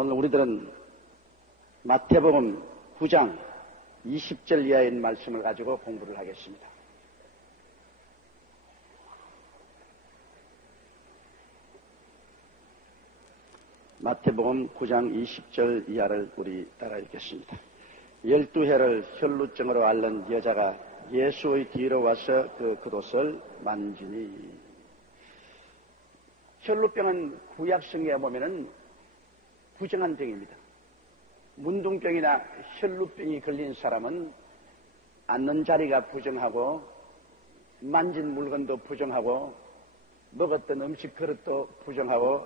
오늘 우리들은 마태복음 9장 20절 이하의 말씀을 가지고 공부를 하겠습니다. 마태복음 9장 20절 이하를 우리 따라 읽겠습니다. 12해를 혈루증으로 앓는 여자가 예수의 뒤로 와서 그 겉옷을 만지니. 혈루병은 구약성경에 보면은 부정한 병입니다. 문둥병이나 혈루병이 걸린 사람은 앉는 자리가 부정하고 만진 물건도 부정하고 먹었던 음식 그릇도 부정하고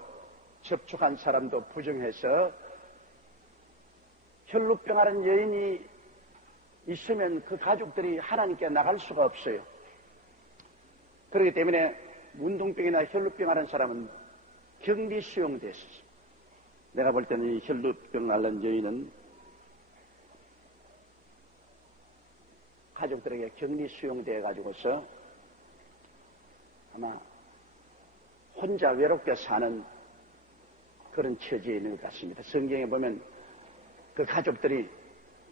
접촉한 사람도 부정해서 혈루병하는 여인이 있으면 그 가족들이 하나님께 나갈 수가 없어요. 그렇기 때문에 문둥병이나 혈루병하는 사람은 격리 수용됐어요. 내가 볼 때는 이 혈루병 앓는 여인은 가족들에게 격리 수용되어 가지고서 아마 혼자 외롭게 사는 그런 처지에 있는 것 같습니다. 성경에 보면 그 가족들이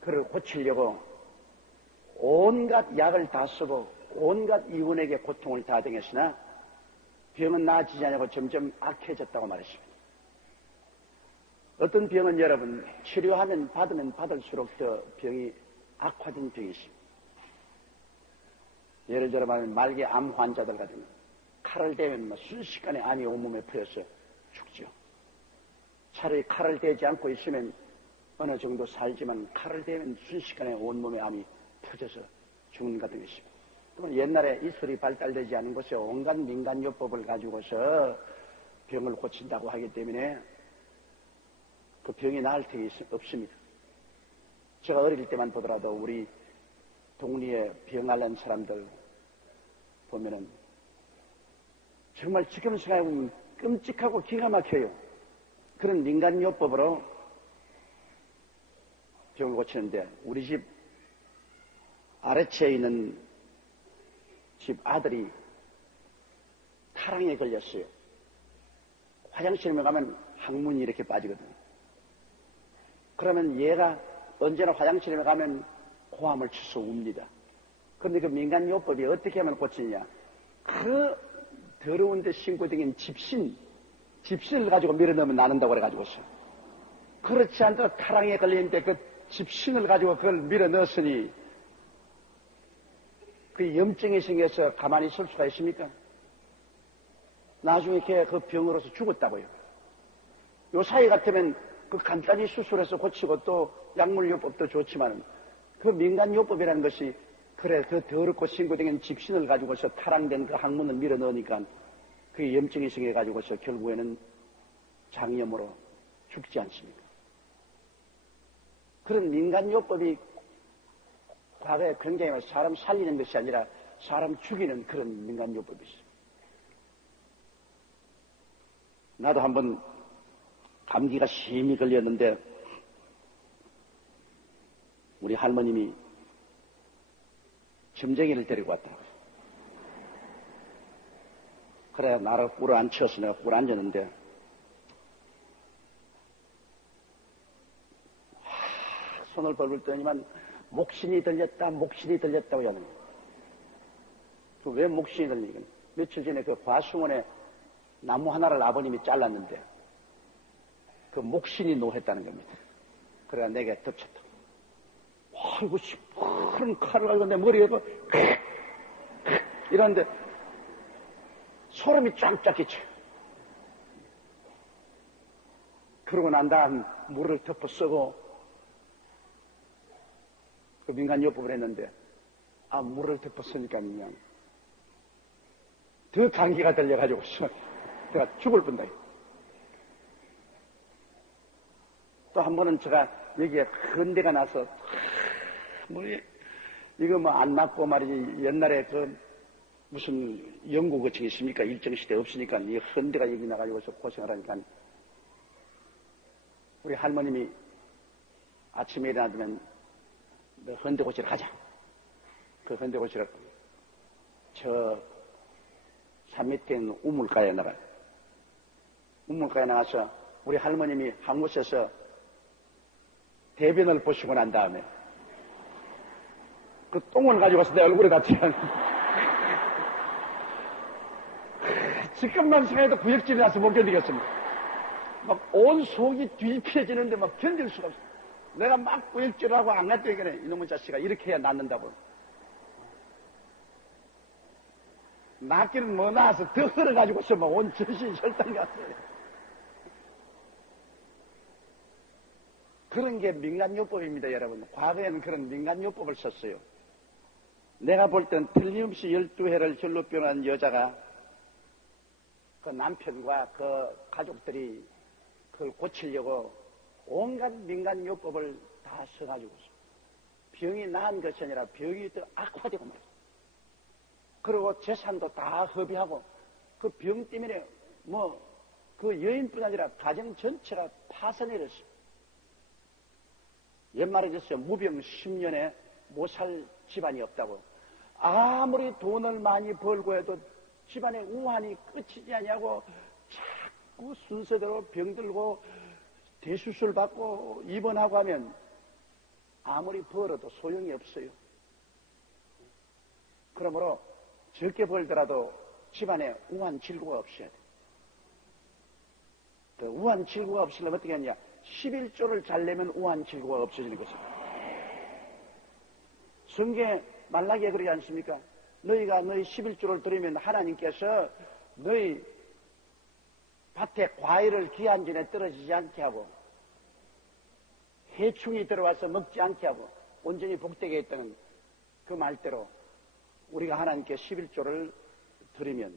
그를 고치려고 온갖 약을 다 쓰고 온갖 이웃에게 고통을 다 당했으나 병은 나아지지 않고 점점 악해졌다고 말했습니다. 어떤 병은 여러분 치료하면 받으면 받을수록 더 병이 악화된 병이 있습니다. 예를 들어 말하면 말기 암 환자들 같은 칼을 대면 순식간에 암이 온몸에 퍼져서 죽죠. 차라리 칼을 대지 않고 있으면 어느 정도 살지만 칼을 대면 순식간에 온몸에 암이 퍼져서 죽는 같은 게 있습니다. 그러면 옛날에 이슬이 발달되지 않은 곳에 온갖 민간요법을 가지고서 병을 고친다고 하기 때문에 그 병이 나을 틈이 없습니다. 제가 어릴 때만 보더라도 우리 동리에 병 앓는 사람들 보면은 정말 지금 생각해보면 끔찍하고 기가 막혀요. 그런 민간요법으로 병을 고치는데 우리 집 아래층에 있는 집 아들이 타랑에 걸렸어요. 화장실에 가면 항문이 이렇게 빠지거든요. 그러면 얘가 언제나 화장실에 가면 고함을 치서 웁니다. 그런데 그 민간요법이 어떻게 하면 고치냐? 그 더러운 데 신고 다니는 집신을 가지고 밀어넣으면 나는다고 그래가지고서. 그렇지 않더라도 타랑에 걸리는데 그 집신을 가지고 그걸 밀어넣었으니 그 염증이 생겨서 가만히 있을 수가 있습니까? 나중에 걔 그 병으로서 죽었다고요. 요 사이 같으면 그 간단히 수술해서 고치고 또 약물요법도 좋지만 그 민간요법이라는 것이 그래 그 더럽고 신고된 집신을 가지고서 타랑된 그 항문을 밀어 넣으니까 그 염증이 생겨가지고서 결국에는 장염으로 죽지 않습니까? 그런 민간요법이 과거에 굉장히 사람 살리는 것이 아니라 사람 죽이는 그런 민간요법이 있어요. 나도 한번 감기가 심히 걸렸는데 우리 할머님이 점쟁이를 데리고 왔더라고요. 그래 나를 꿇어 앉혀서 내가 꿇어 앉았는데 손을 벌릴 더니만 목신이 들렸다고 하는 거예요. 왜 목신이 들리니까 며칠 전에 그 과수원에 나무 하나를 아버님이 잘랐는데 그 목신이 노했다는 겁니다. 그래가 내게 덮쳤다. 아이고, 시퍼런 칼을 가지고 내 머리에 이러는데 소름이 쫙쫙 끼쳐. 그러고 난 다음 물을 덮어 쓰고 그 민간요법을 했는데 물을 덮어 쓰니까 그냥 더 감기가 들려가지고 내가 죽을 뻔다. 또 한 번은 제가 여기에 큰 데가 나서 이거 뭐 안 낫고 말이지 옛날에 그 무슨 연구 거층이 있습니까? 일정시대 없으니까 이 헌데가 여기 나가지고서 고생을 하니까 우리 할머님이 아침에 일어나면 너 헌데 고치러 가자. 그 헌데 고치러 저 산 밑에 있는 우물가에 나가요. 우물가에 나가서 우리 할머님이 한 곳에서 대변을 보시고 난 다음에 그 똥을 가지고 와서 내 얼굴에 닿지만 지금만 생각해도 구역질이 나서 못 견디겠습니다. 막 온 속이 뒤집혀지는데 막 견딜 수가 없어. 내가 막 구역질하고 안 갔더니 그래. 이놈의 자식아 이렇게 해야 낫는다고. 낫기는 뭐 나와서 더 흘러가지고서 막 온 전신이 혈당 갔어요. 그런 게 민간요법입니다, 여러분. 과거에는 그런 민간요법을 썼어요. 내가 볼 땐 틀림없이 12회를 혈루병한 여자가 그 남편과 그 가족들이 그걸 고치려고 온갖 민간요법을 다 써가지고서 병이 나은 것이 아니라 병이 더 악화되고 말이죠. 그리고 재산도 다 허비하고 그 병 때문에 뭐 그 여인뿐 아니라 가정 전체가 파산해졌어요. 옛말에 졌어요. 무병 10년에 못 살 집안이 없다고. 아무리 돈을 많이 벌고 해도 집안의 우환이 끝이지 아니하고 자꾸 순서대로 병들고 대수술 받고 입원하고 하면 아무리 벌어도 소용이 없어요. 그러므로 적게 벌더라도 집안에 우환질구가 없어야 돼. 그 우환질구가 없으려면 어떻게 하냐? 11조를 잘 내면 우환질구가 없어지는 것입니다. 성경에 말라기에 그러지 않습니까? 너희가 너희 11조를 들으면 하나님께서 너희 밭에 과일을 기한 전에 떨어지지 않게 하고 해충이 들어와서 먹지 않게 하고 온전히 복되게 했던 그 말대로 우리가 하나님께 11조를 들으면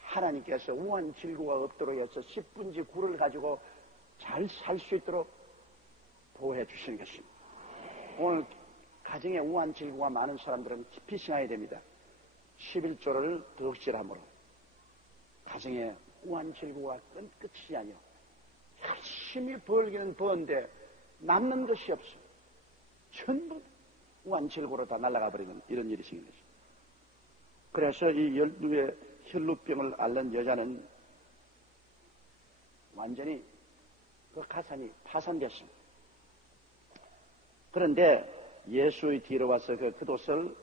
하나님께서 우환질구가 없도록 해서 10분지 9를 가지고 잘 살 수 있도록 보호해 주시는 것입니다. 오늘 가정에 우환질구가 많은 사람들은 깊이 생각해야 됩니다. 11조를 덕실함으로 가정에 우환질구가 끝이 아니오. 열심히 벌기는 버는데 남는 것이 없어. 전부 우환질구로 다 날아가 버리는 이런 일이 생긴 것입니다. 그래서 이 12의 혈루병을 앓는 여자는 완전히 그 가산이 파산됐습니다. 그런데 예수의 뒤로 와서 그 겉옷을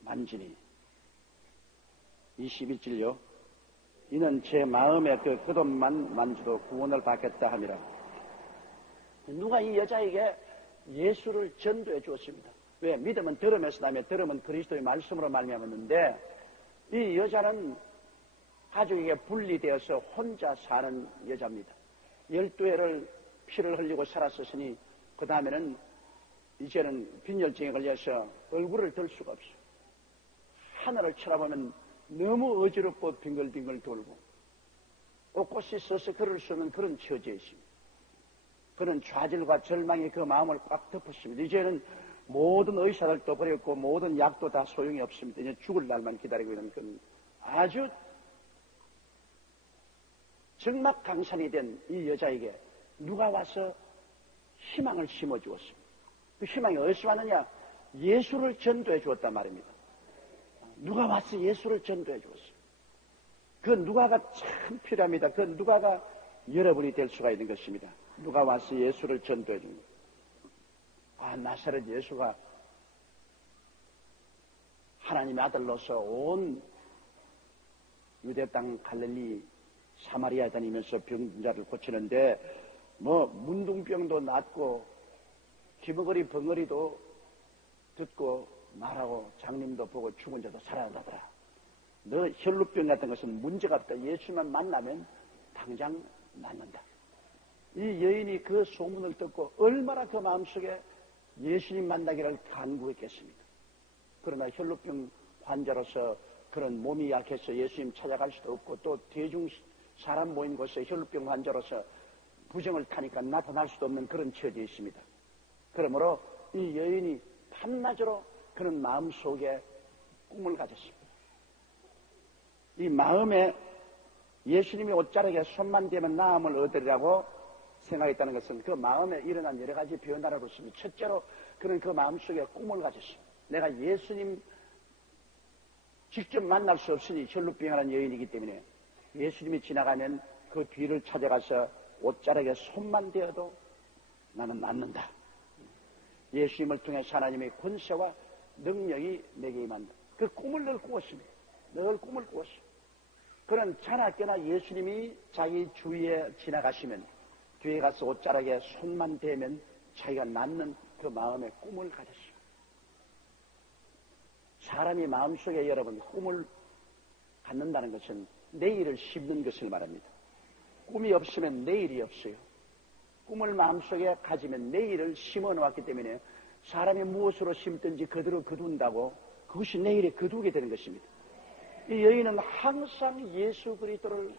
만지니 22절요. 이는 제 마음에 그 겉옷만 만져도 구원을 받겠다 함이라. 누가 이 여자에게 예수를 전도해 주었습니다. 왜? 믿음은 들음에서 나며 들음은 그리스도의 말씀으로 말미암았는데 이 여자는 가족에게 분리되어서 혼자 사는 여자입니다. 12회를 피를 흘리고 살았으니 그 다음에는 이제는 빈혈증에 걸려서 얼굴을 들 수가 없어요. 하늘을 쳐다보면 너무 어지럽고 빙글빙글 돌고 옷꽃이 써서 걸을 수 없는 그런 처지에 있습니다. 그는 좌절과 절망이 그 마음을 꽉 덮었습니다. 이제는 모든 의사들도 버렸고 모든 약도 다 소용이 없습니다. 이제 죽을 날만 기다리고 있는 그런 아주 적막강산이 된 이 여자에게 누가 와서 희망을 심어주었습니다. 그 희망이 어디서 왔느냐? 예수를 전도해 주었단 말입니다. 누가 와서 예수를 전도해 주었습니다. 그 누가가 참 필요합니다. 그 누가가 여러분이 될 수가 있는 것입니다. 누가 와서 예수를 전도해 줍니다. 아, 나사렛 예수가 하나님의 아들로서 온 유대 땅 갈릴리 사마리아 다니면서 병자를 고치는데 뭐 문둥병도 낫고 기머거리 벙어리도 듣고 말하고 장님도 보고 죽은 자도 살아나더라. 너 혈루병 같은 것은 문제가 없다. 예수만 만나면 당장 낫는다. 이 여인이 그 소문을 듣고 얼마나 그 마음속에 예수님 만나기를 간구했겠습니다. 그러나 혈루병 환자로서 그런 몸이 약해서 예수님 찾아갈 수도 없고 또 대중 사람 모인 곳에 혈루병 환자로서 부정을 타니까 나타날 수도 없는 그런 처지에 있습니다. 그러므로 이 여인이 밤낮으로 그런 마음속에 꿈을 가졌습니다. 이 마음에 예수님이 옷자락에 손만 대면 나음을 얻으리라고 생각했다는 것은 그 마음에 일어난 여러 가지 변화를 그렇습니다. 첫째로 그는 그 마음속에 꿈을 가졌습니다. 내가 예수님 직접 만날 수 없으니 혈루병하는 여인이기 때문에 예수님이 지나가면 그 뒤를 찾아가서 옷자락에 손만 대어도 나는 낫는다. 예수님을 통해서 하나님의 권세와 능력이 내게 임한다. 그 꿈을 늘 꾸었습니다. 늘 꿈을 꾸었어요. 그는 자나깨나 예수님이 자기 주위에 지나가시면 뒤에 가서 옷자락에 손만 대면 자기가 낫는 그 마음의 꿈을 가졌어요. 사람이 마음속에 여러분 꿈을 갖는다는 것은 내일을 심는 것을 말합니다. 꿈이 없으면 내일이 없어요. 꿈을 마음속에 가지면 내일을 심어 놓았기 때문에 사람이 무엇으로 심든지 그대로 거둔다고 그것이 내일에 거두게 되는 것입니다. 이 여인은 항상 예수 그리스도를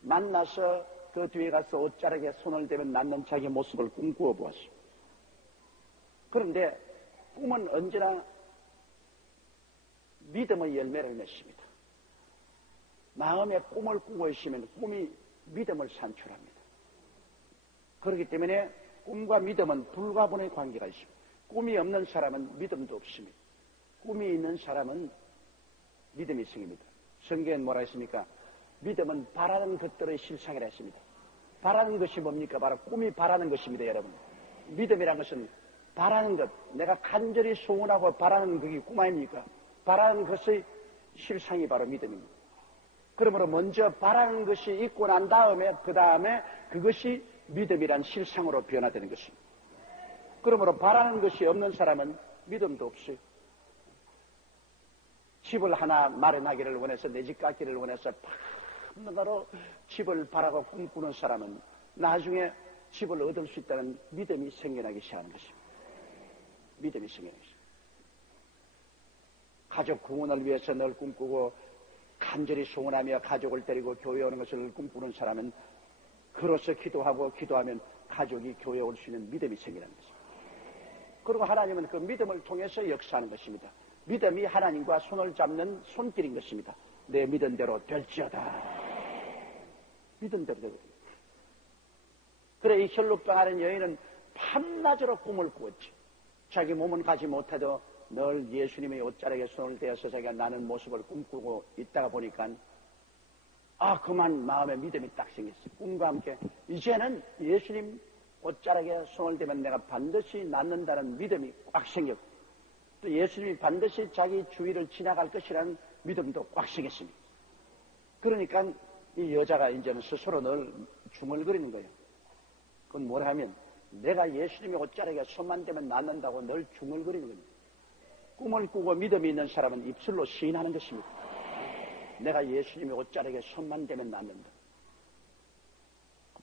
만나서 그 뒤에 가서 옷자락에 손을 대면 낫는 자기 모습을 꿈꾸어 보았어요. 그런데 꿈은 언제나 믿음의 열매를 맺습니다. 마음에 꿈을 꾸고 있으면 꿈이 믿음을 산출합니다. 그렇기 때문에 꿈과 믿음은 불가분의 관계가 있습니다. 꿈이 없는 사람은 믿음도 없습니다. 꿈이 있는 사람은 믿음이 생깁니다. 성경엔 뭐라 했습니까? 믿음은 바라는 것들의 실상이라 했습니다. 바라는 것이 뭡니까? 바로 꿈이 바라는 것입니다, 여러분. 믿음이란 것은 바라는 것, 내가 간절히 소원하고 바라는 그게 꿈 아닙니까? 바라는 것의 실상이 바로 믿음입니다. 그러므로 먼저 바라는 것이 있고 난 다음에 그 다음에 그것이 믿음이란 실상으로 변화되는 것입니다. 그러므로 바라는 것이 없는 사람은 믿음도 없어요. 집을 하나 마련하기를 원해서 내 집 갖기를 원해서 밤낮으로 집을 바라고 꿈꾸는 사람은 나중에 집을 얻을 수 있다는 믿음이 생겨나기 시작하는 것입니다. 믿음이 생겨나기 시작합니다. 가족 구원을 위해서 늘 꿈꾸고 간절히 소원하며 가족을 데리고 교회 오는 것을 꿈꾸는 사람은 그로서 기도하면 가족이 교회에 올 수 있는 믿음이 생기는 것입니다. 그리고 하나님은 그 믿음을 통해서 역사하는 것입니다. 믿음이 하나님과 손을 잡는 손길인 것입니다. 내 믿은 대로 될지어다. 믿은 대로 될지어다. 그래 이 혈루병하는 여인은 밤낮으로 꿈을 꾸었지. 자기 몸은 가지 못해도 늘 예수님의 옷자락에 손을 대어서 자기가 나는 모습을 꿈꾸고 있다가 보니까 그만 마음에 믿음이 딱 생겼어요. 꿈과 함께 이제는 예수님 옷자락에 손을 대면 내가 반드시 낫는다는 믿음이 꽉 생겼고 또 예수님이 반드시 자기 주위를 지나갈 것이라는 믿음도 꽉 생겼습니다. 그러니까 이 여자가 이제는 스스로 늘 중얼거리는 거예요. 그건 뭐라 하면 내가 예수님의 옷자락에 손만 대면 낫는다고 늘 중얼거리는 겁니다. 꿈을 꾸고 믿음이 있는 사람은 입술로 시인하는 것입니다. 내가 예수님의 옷자락에 손만 대면 낫는다.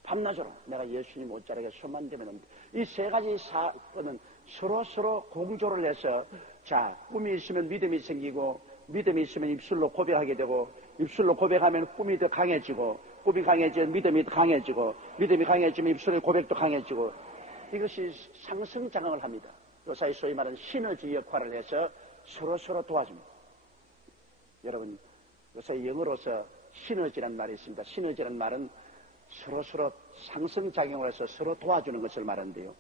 밤낮으로 내가 예수님 옷자락에 손만 대면 낫는다. 이 세 가지 사건은 서로 공조를 해서 자 꿈이 있으면 믿음이 생기고 믿음이 있으면 입술로 고백하게 되고 입술로 고백하면 꿈이 더 강해지고 꿈이 강해지면 믿음이 더 강해지고 믿음이 강해지면 입술의 고백도 강해지고 이것이 상승작용을 합니다. 요사이 소위 말하는 시너지 역할을 해서 서로 도와줍니다. 여러분 요사이 영어로서 시너지라는 말이 있습니다. 시너지라는 말은 서로 상승작용을 해서 서로 도와주는 것을 말하는데요.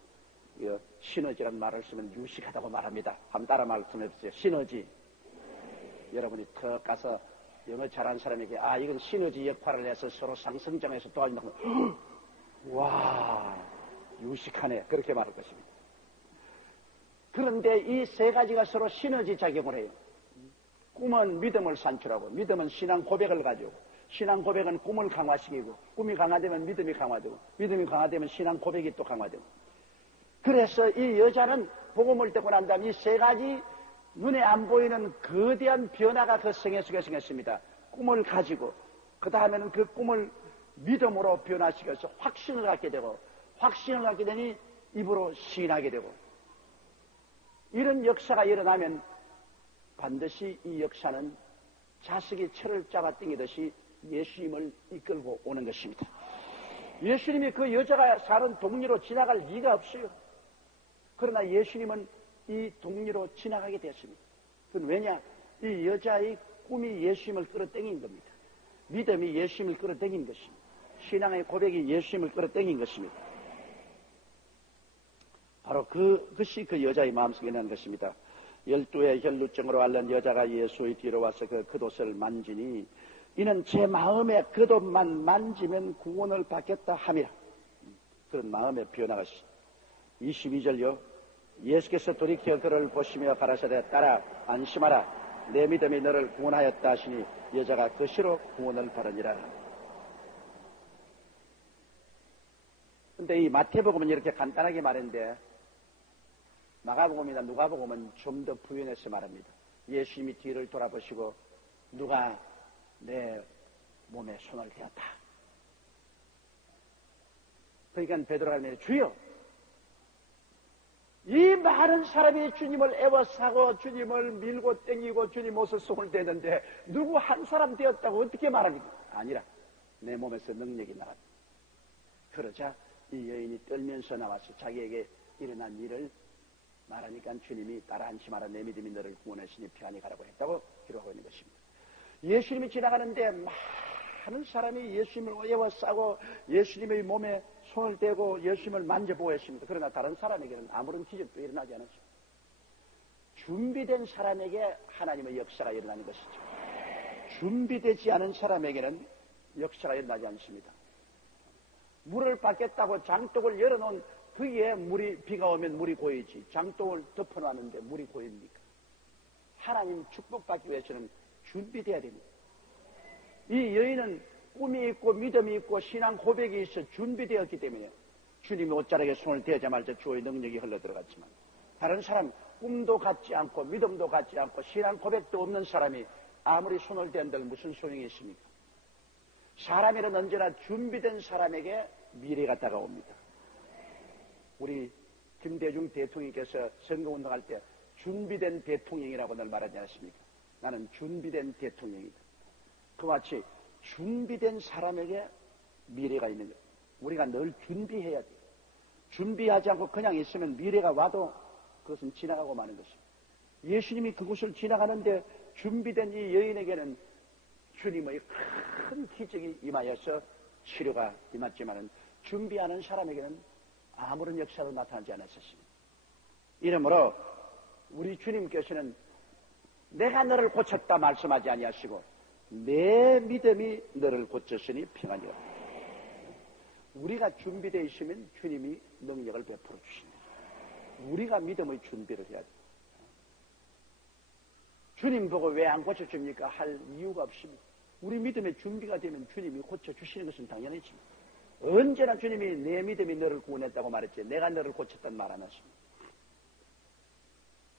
시너지라는 말을 쓰면 유식하다고 말합니다. 한번 따라 말씀해보세요. 시너지. 여러분이 더 가서 영어 잘하는 사람에게 이건 시너지 역할을 해서 서로 상승작용해서 도와준다고 와 유식하네 그렇게 말할 것입니다. 그런데 이 세 가지가 서로 시너지 작용을 해요. 꿈은 믿음을 산출하고 믿음은 신앙 고백을 가지고 신앙 고백은 꿈을 강화시키고 꿈이 강화되면 믿음이 강화되고 믿음이 강화되면 신앙 고백이 또 강화되고 그래서 이 여자는 복음을 듣고 난 다음 이 세 가지 눈에 안 보이는 거대한 변화가 그 생애 속에 생겼습니다. 꿈을 가지고 그 다음에는 그 꿈을 믿음으로 변화시켜서 확신을 갖게 되고 확신을 갖게 되니 입으로 시인하게 되고 이런 역사가 일어나면 반드시 이 역사는 자식이 철을 잡아 당기듯이 예수님을 이끌고 오는 것입니다. 예수님이 그 여자가 사는 동리로 지나갈 리가 없어요. 그러나 예수님은 이 동리로 지나가게 됐습니다. 그건 왜냐? 이 여자의 꿈이 예수님을 끌어당긴 겁니다. 믿음이 예수님을 끌어당긴 것입니다. 신앙의 고백이 예수님을 끌어당긴 것입니다. 바로 그것이 그 여자의 마음속에 있는 것입니다. 12의 혈루증으로 앓는 여자가 예수의 뒤로 와서 그 겉옷을 만지니 이는 제 마음에 겉옷만 만지면 구원을 받겠다 함이라. 그런 마음의 변화가 있습니다. 22절요. 예수께서 돌이켜 그를 보시며 가라사대 따라 안심하라 내 믿음이 너를 구원하였다 하시니 여자가 그 시로 구원을 받으니라. 근데 이 마태복음은 이렇게 간단하게 말했는데 마가복음이나 누가복음은 좀 더 부연해서 말합니다. 예수님이 뒤를 돌아보시고 누가 내 몸에 손을 대었다. 그러니까 베드로가 말해 주여 이 많은 사람이 주님을 애워싸고 주님을 밀고 땡기고 주님 옷에 손을 대는데 누구 한 사람 되었다고 어떻게 말합니까? 아니라 내 몸에서 능력이 나갔다. 그러자 이 여인이 떨면서 나와서 자기에게 일어난 일을 말하니까 주님이 따라 안심하라 내 믿음이 너를 구원하시니 평안히 가라고 했다고 기록하고 있는 것입니다. 예수님이 지나가는데 많은 사람이 예수님을 애워싸고 예수님의 몸에 손을 대고 예수님을 만져보고 했습니다. 그러나 다른 사람에게는 아무런 기적도 일어나지 않았습니다. 준비된 사람에게 하나님의 역사가 일어나는 것이죠. 준비되지 않은 사람에게는 역사가 일어나지 않습니다. 물을 받겠다고 장독을 열어놓은 그게 비가 오면 물이 고이지. 장독을 덮어놨는데 물이 고입니까? 하나님 축복받기 위해서는 준비돼야 됩니다. 이 여인은 꿈이 있고 믿음이 있고 신앙 고백이 있어 준비되었기 때문에 주님이 옷자락에 손을 대자마자 주의 능력이 흘러들어갔지만 다른 사람 꿈도 갖지 않고 믿음도 갖지 않고 신앙 고백도 없는 사람이 아무리 손을 댄들 무슨 소용이 있습니까? 사람에는 언제나 준비된 사람에게 미래가 다가옵니다. 우리 김대중 대통령께서 선거운동할 때 준비된 대통령이라고 늘 말하지 않았습니까? 나는 준비된 대통령이다. 그와 같이 준비된 사람에게 미래가 있는 거예요. 우리가 늘 준비해야 돼요. 준비하지 않고 그냥 있으면 미래가 와도 그것은 지나가고 마는 것입니다. 예수님이 그곳을 지나가는데 준비된 이 여인에게는 주님의 큰 기적이 임하여서 치료가 임했지만은 준비하는 사람에게는 아무런 역사도 나타나지 않았었습니다. 이러므로 우리 주님께서는 내가 너를 고쳤다 말씀하지 아니하시고 내 믿음이 너를 고쳤으니 평안이라. 우리가 준비되어 있으면 주님이 능력을 베풀어 주십니다. 우리가 믿음의 준비를 해야 돼요. 주님 보고 왜 안 고쳐줍니까? 할 이유가 없습니다. 우리 믿음의 준비가 되면 주님이 고쳐주시는 것은 당연하지만 언제나 주님이 내 믿음이 너를 구원했다고 말했지 내가 너를 고쳤다는 말 안 하십니다.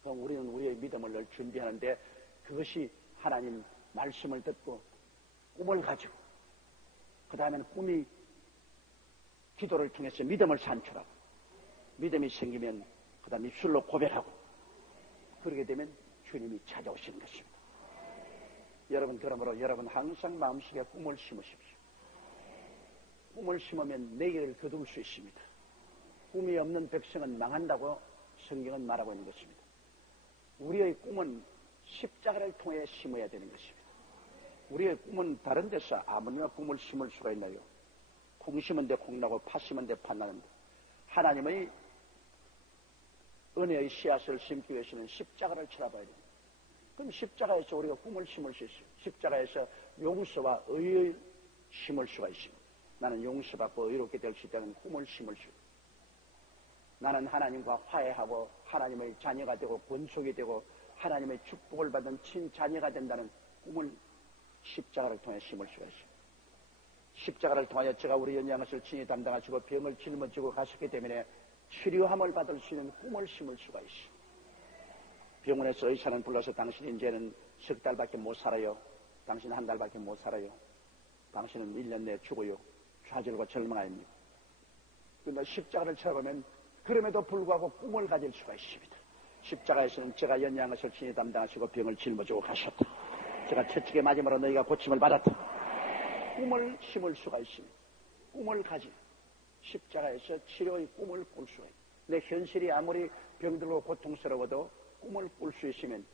우리는 우리의 믿음을 늘 준비하는데 그것이 하나님 말씀을 듣고 꿈을 가지고 그 다음에는 꿈이 기도를 통해서 믿음을 산출하고 믿음이 생기면 그 다음 입술로 고백하고 그러게 되면 주님이 찾아오시는 것입니다. 여러분 그러므로 여러분 항상 마음속에 꿈을 심으십시오. 꿈을 심으면 내일을 거둘 수 있습니다. 꿈이 없는 백성은 망한다고 성경은 말하고 있는 것입니다. 우리의 꿈은 십자가를 통해 심어야 되는 것입니다. 우리의 꿈은 다른 데서 아무나 꿈을 심을 수가 있나요? 콩 심은 데 콩 나고 팥 심은 데 팥 나는데 하나님의 은혜의 씨앗을 심기 위해서는 십자가를 쳐다봐야 됩니다. 그럼 십자가에서 우리가 꿈을 심을 수 있어요. 십자가에서 용서와 의를 심을 수가 있습니다. 나는 용서받고 의롭게 될 수 있다는 꿈을 심을 수 있어요. 나는 하나님과 화해하고 하나님의 자녀가 되고 권속이 되고 하나님의 축복을 받은 친자녀가 된다는 꿈을 십자가를 통해 심을 수가 있습니다. 십자가를 통하여 제가 우리 연양것을 친히 담당하시고 병을 짊어지고 가셨기 때문에 치료함을 받을 수 있는 꿈을 심을 수가 있습니다. 병원에서 의사는 불러서 당신 이제는 석 달밖에 못 살아요. 당신 한 달밖에 못 살아요. 당신은 1년 내에 죽어요. 좌절과 절망하입니다. 그런데 십자가를 쳐다보면 그럼에도 불구하고 꿈을 가질 수가 있습니다. 십자가에서는 제가 연약한 것을 친히 담당하시고 병을 짊어지고 가셨다. 제가 채찍에 맞음으로 너희가 고침을 받았다. 꿈을 심을 수가 있습니다. 꿈을 가지. 십자가에서 치료의 꿈을 꿀 수가 있습니다. 내 현실이 아무리 병들고 고통스러워도 꿈을 꿀 수 있으면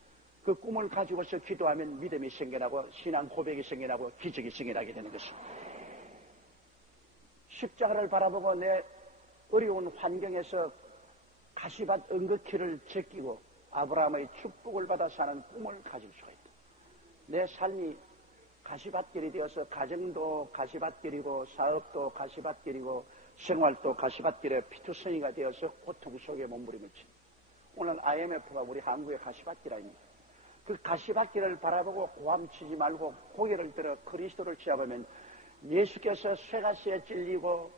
그 꿈을 가지고서 기도하면 믿음이 생겨나고 신앙 고백이 생겨나고 기적이 생겨나게 되는 것입니다. 십자가를 바라보고 내 어려운 환경에서 가시밭 은극히를 제끼고 아브라함의 축복을 받아 사는 꿈을 가질 수가 있다. 내 삶이 가시밭길이 되어서 가정도 가시밭길이고 사업도 가시밭길이고 생활도 가시밭길에 피투성이가 되어서 고통 속에 몸부림을 친 오늘 IMF가 우리 한국의 가시밭길 아닙니까? 그 가시밭길을 바라보고 고함치지 말고 고개를 들어 그리스도를 취하보면 예수께서 쇠가시에 찔리고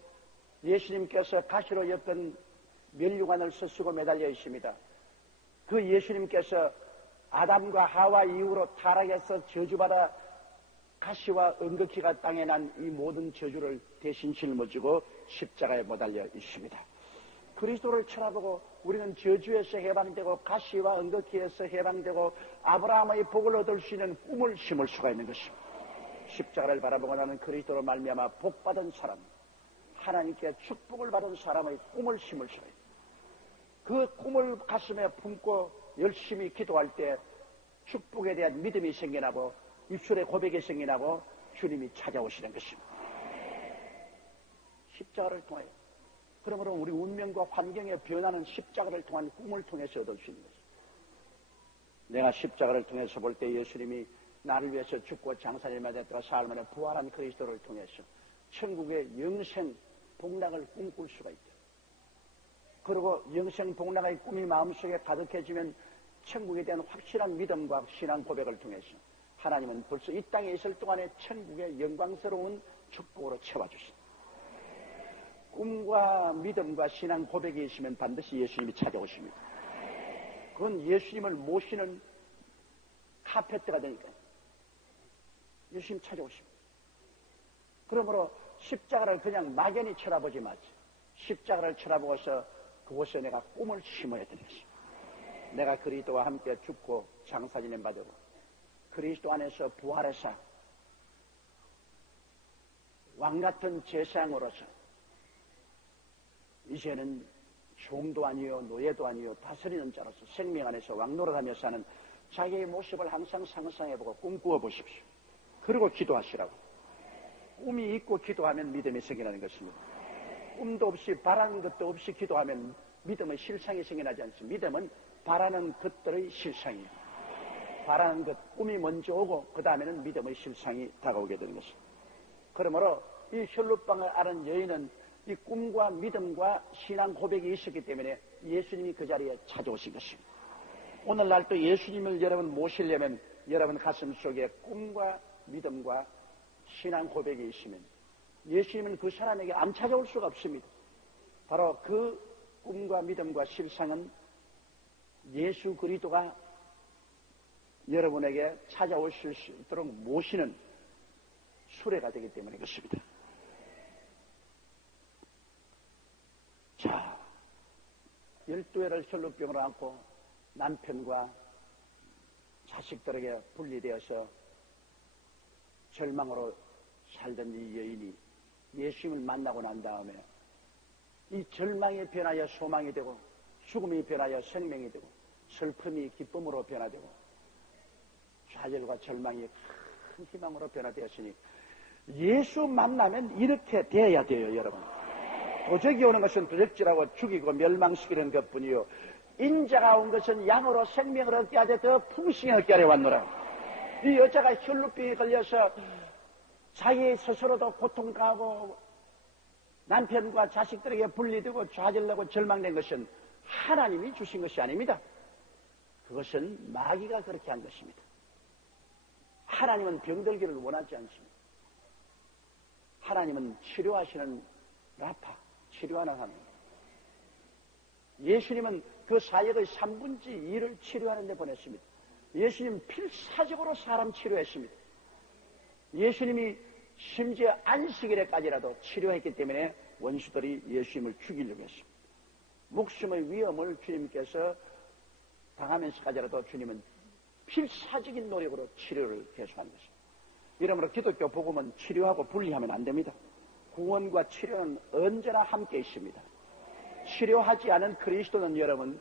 예수님께서 가시로 엮은 면류관을 쓰시고 매달려 있습니다. 그 예수님께서 아담과 하와 이후로 타락해서 저주받아 가시와 은극히가 땅에 난 이 모든 저주를 대신 짊어지고 십자가에 매달려 있습니다. 그리스도를 쳐다보고 우리는 저주에서 해방되고 가시와 은극히에서 해방되고 아브라함의 복을 얻을 수 있는 꿈을 심을 수가 있는 것입니다. 십자가를 바라보고 나는 그리스도로 말미암아 복받은 사람, 하나님께 축복을 받은 사람의 꿈을 심을 수가 있다. 그 꿈을 가슴에 품고 열심히 기도할 때 축복에 대한 믿음이 생겨나고 입술에 고백이 생겨나고 주님이 찾아오시는 것입니다. 십자가를 통하여. 그러므로 우리 운명과 환경의 변화는 십자가를 통한 꿈을 통해서 얻을 수 있는 것입니다. 내가 십자가를 통해서 볼 때 예수님이 나를 위해서 죽고 장사를 됐다가 사흘 만에 부활한 그리스도를 통해서 천국의 영생 복락을 꿈꿀 수가 있다. 그리고 영생 복락의 꿈이 마음속에 가득해지면 천국에 대한 확실한 믿음과 신앙 고백을 통해서 하나님은 벌써 이 땅에 있을 동안에 천국의 영광스러운 축복으로 채워주신다. 꿈과 믿음과 신앙 고백이 있으면 반드시 예수님이 찾아오십니다. 그건 예수님을 모시는 카페트가 되니까요. 예수님 찾아오십니다. 그러므로 십자가를 그냥 막연히 쳐다보지 마지. 십자가를 쳐다보고서 그곳에 내가 꿈을 심어야 되는 것입니다. 내가 그리스도와 함께 죽고 장사지냄 받고 그리스도 안에서 부활해서 왕같은 제사장으로서 이제는 종도 아니요 노예도 아니요 다스리는 자로서 생명 안에서 왕노릇하며 사는 자기의 모습을 항상 상상해보고 꿈꾸어 보십시오. 그리고 기도하시라고. 꿈이 있고 기도하면 믿음이 생겨나는 것입니다. 꿈도 없이 바라는 것도 없이 기도하면 믿음의 실상이 생겨나지 않습니다. 믿음은 바라는 것들의 실상이에요. 바라는 것, 꿈이 먼저 오고 그 다음에는 믿음의 실상이 다가오게 되는 것입니다. 그러므로 이 혈룻방을 아는 여인은 이 꿈과 믿음과 신앙 고백이 있었기 때문에 예수님이 그 자리에 찾아오신 것입니다. 오늘날 또 예수님을 여러분 모시려면 여러분 가슴 속에 꿈과 믿음과 신앙 고백이 있으면 예수님은 그 사람에게 안 찾아올 수가 없습니다. 바로 그 꿈과 믿음과 실상은 예수 그리스도가 여러분에게 찾아오실 수 있도록 모시는 수레가 되기 때문에 그렇습니다. 자, 12회를 혈루병으로 안고 남편과 자식들에게 분리되어서 절망으로 살던 이 여인이 예수님을 만나고 난 다음에 이 절망이 변하여 소망이 되고 죽음이 변하여 생명이 되고 슬픔이 기쁨으로 변화되고 좌절과 절망이 큰 희망으로 변화되었으니 예수 만나면 이렇게 되어야 돼요, 여러분. 도적이 오는 것은 도적질하고 죽이고 멸망시키는 것뿐이요 인자가 온 것은 양으로 생명을 얻게 하되 더 풍성히 얻게 하려 왔노라. 이 여자가 혈루병에 걸려서 자기 스스로도 고통당하고 남편과 자식들에게 분리되고 좌절하고 절망된 것은 하나님이 주신 것이 아닙니다. 그것은 마귀가 그렇게 한 것입니다. 하나님은 병들기를 원하지 않습니다. 하나님은 치료하시는 라파, 치료하는 하나님. 예수님은 그 사역의 3분의 2를 치료하는 데 보냈습니다. 예수님 필사적으로 사람 치료했습니다. 예수님이 심지어 안식일에까지라도 치료했기 때문에 원수들이 예수님을 죽이려고 했습니다. 목숨의 위험을 주님께서 당하면서까지라도 주님은 필사적인 노력으로 치료를 계속한 것입니다. 이러므로 기독교 복음은 치료하고 분리하면 안 됩니다. 구원과 치료는 언제나 함께 있습니다. 치료하지 않은 그리스도는 여러분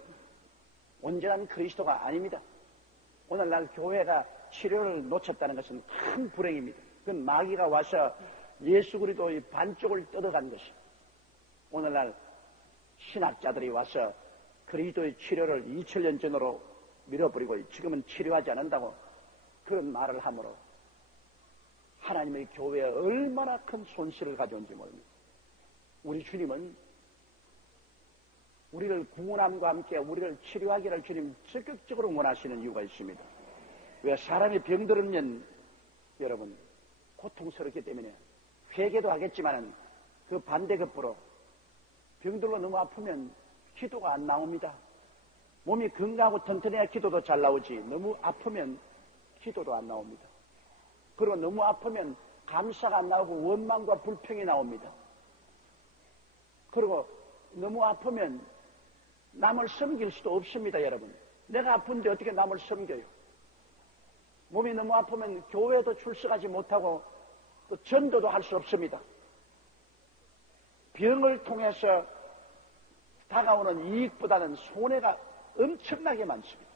온전한 그리스도가 아닙니다. 오늘날 교회가 치료를 놓쳤다는 것은 큰 불행입니다. 그건 마귀가 와서 예수 그리스도의 반쪽을 뜯어간 것입니다. 오늘날 신학자들이 와서 그리스도의 치료를 2000년 전으로 밀어버리고 지금은 치료하지 않는다고 그런 말을 함으로 하나님의 교회에 얼마나 큰 손실을 가져온지 모릅니다. 우리 주님은 우리를 구원함과 함께 우리를 치료하기를 주님 적극적으로 원하시는 이유가 있습니다. 왜? 사람이 병들으면 여러분 고통스럽기 때문에 회개도 하겠지만 그 반대급부로 병들로 너무 아프면 기도가 안 나옵니다. 몸이 건강하고 튼튼해야 기도도 잘 나오지, 너무 아프면 기도도 안 나옵니다. 그리고 너무 아프면 감사가 안 나오고 원망과 불평이 나옵니다. 그리고 너무 아프면 남을 섬길 수도 없습니다. 여러분, 내가 아픈데 어떻게 남을 섬겨요? 몸이 너무 아프면 교회도 출석하지 못하고 또 전도도 할 수 없습니다. 병을 통해서 다가오는 이익보다는 손해가 엄청나게 많습니다.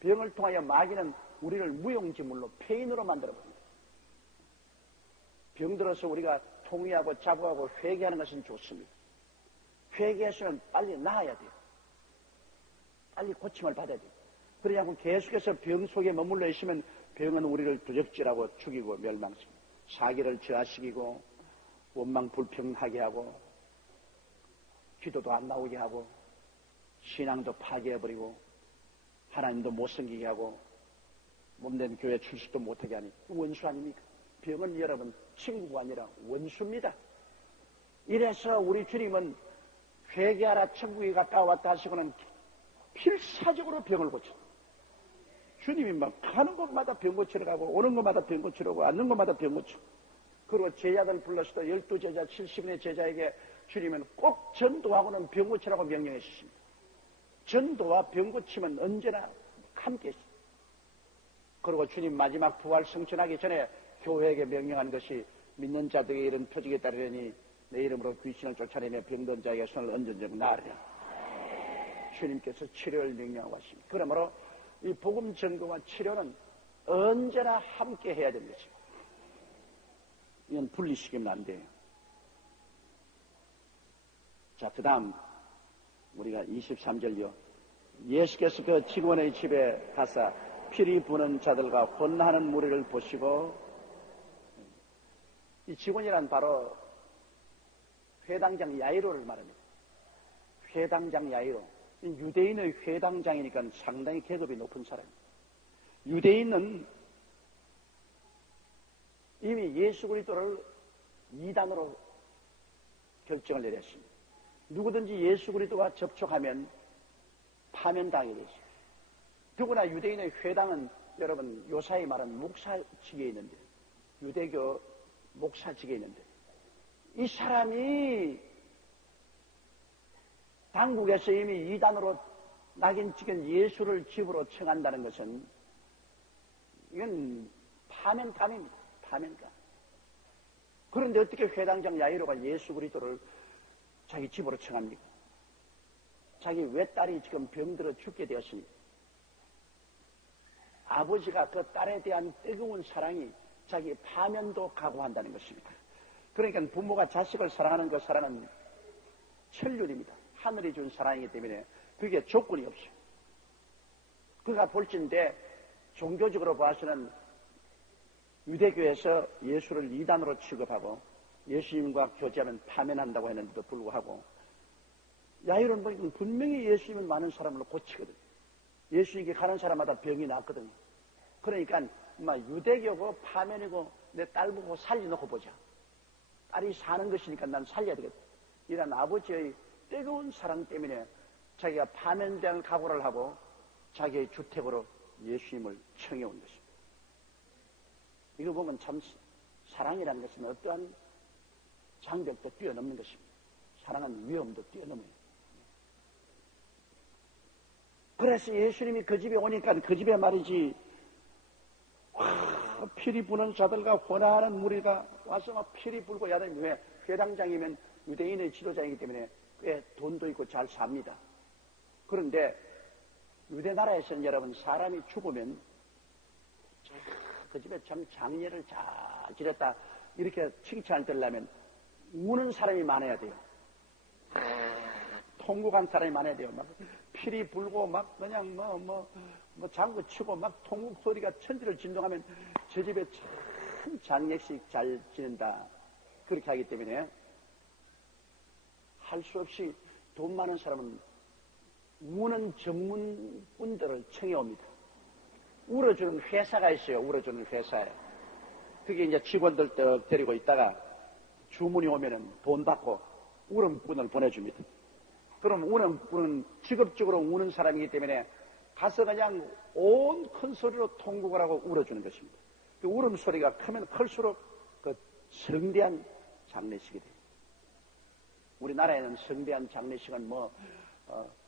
병을 통하여 마귀는 우리를 무용지물로 폐인으로 만들어버립니다. 병들어서 우리가 통회하고 자부하고 회개하는 것은 좋습니다. 회개했으면 빨리 나아야 돼요. 빨리 고침을 받아야 돼요. 그러지 않고 계속해서 병 속에 머물러 있으면 병은 우리를 두적질하고 죽이고 멸망시킵니다. 사기를 저하시키고 원망 불평하게 하고 기도도 안 나오게 하고 신앙도 파괴해버리고 하나님도 못 섬기게 하고 몸된 교회 출석도 못하게 하니 원수 아닙니까? 병은 여러분 친구가 아니라 원수입니다. 이래서 우리 주님은 회개하라 천국이 가까웠다 하시고는 필사적으로 병을 고쳐. 주님이 막 가는 곳마다 병 고치러 가고 오는 곳마다 병 고치러 가고 앉는 곳마다 병 고쳐. 그리고 제자들 불러서도 12제자 70인의 제자에게 주님은 꼭 전도하고는 병 고치라고 명령했습니다. 전도와 병 고침은 언제나 함께 있습니다. 그리고 주님 마지막 부활 성천하기 전에 교회에게 명령한 것이 믿는 자들에게 이런 표적에 따르려니 내 이름으로 귀신을 쫓아내며 병든 자에게 손을 얹은 적 나으리라. 주님께서 치료를 명령하고 하십니다. 그러므로 이 복음 전도와 치료는 언제나 함께 해야 되는 것입니다. 이건 분리시키면 안 돼요. 자, 그 다음 우리가 23절요. 예수께서 그 직원의 집에 가사 피리 부는 자들과 혼나는 무리를 보시고, 이 직원이란 바로 회당장 야이로를 말합니다. 회당장 야이로. 유대인의 회당장이니까 상당히 계급이 높은 사람입니다. 유대인은 이미 예수 그리스도를 이단으로 결정을 내렸습니다. 누구든지 예수 그리스도와 접촉하면 파면당하게 되죠. 더구나 유대인의 회당은 여러분 요사이 말하는 목사직에 있는데, 유대교 목사직에 있는데, 이 사람이 당국에서 이미 이단으로 낙인 찍은 예수를 집으로 청한다는 것은 이건 파면감입니다. 파면감. 그런데 어떻게 회당장 야이로가 예수 그리스도를 자기 집으로 청합니까? 자기 외딸이 지금 병들어 죽게 되었으니 아버지가 그 딸에 대한 뜨거운 사랑이 자기 파면도 각오한다는 것입니다. 그러니까 부모가 자식을 사랑하는 그 사랑은 천륜입니다. 하늘이 준 사랑이기 때문에 그게 조건이 없어요. 그가 볼진데 종교적으로 봐서는 유대교에서 예수를 이단으로 취급하고 예수님과 교제하면 파면한다고 했는데도 불구하고 야이로는 보니까 분명히 예수님은 많은 사람을 고치거든요. 예수님께 가는 사람마다 병이 낫거든요. 그러니까 유대교고 파면이고 내 딸 보고 살려놓고 보자. 딸이 사는 것이니까 난 살려야 되겠다. 이런 아버지의 뜨거운 사랑 때문에 자기가 파면될 각오를 하고 자기의 주택으로 예수님을 청해온 것입니다. 이거 보면 참 사랑이라는 것은 어떠한 장벽도 뛰어넘는 것입니다. 사랑은 위험도 뛰어넘어요. 그래서 예수님이 그 집에 오니까 그 집에 말이지 피리 부는 자들과 혼화하는 무리가 와서 막 피리 불고 야단이. 왜? 회당장이면 유대인의 지도자이기 때문에 꽤 돈도 있고 잘 삽니다. 그런데 유대 나라에서는 여러분 사람이 죽으면 그 집에 참 장례를 잘 지냈다 이렇게 칭찬되려면 우는 사람이 많아야 돼요. 통곡한 사람이 많아야 돼요. 막 피리 불고 막 그냥 뭐 장구 치고 막 통곡 소리가 천지를 진동하면 저 집에 참 장례식 잘 지낸다. 그렇게 하기 때문에 할 수 없이 돈 많은 사람은 우는 전문분들을 청해옵니다. 울어주는 회사가 있어요. 울어주는 회사에. 그게 이제 직원들 떡 데리고 있다가 주문이 오면은 돈 받고 울음꾼을 보내줍니다. 그럼 울음꾼은 직업적으로 우는 사람이기 때문에 가서 그냥 온 큰 소리로 통곡을 하고 울어주는 것입니다. 그 울음소리가 크면 클수록 그 성대한 장례식이 돼요. 우리나라에는 성대한 장례식은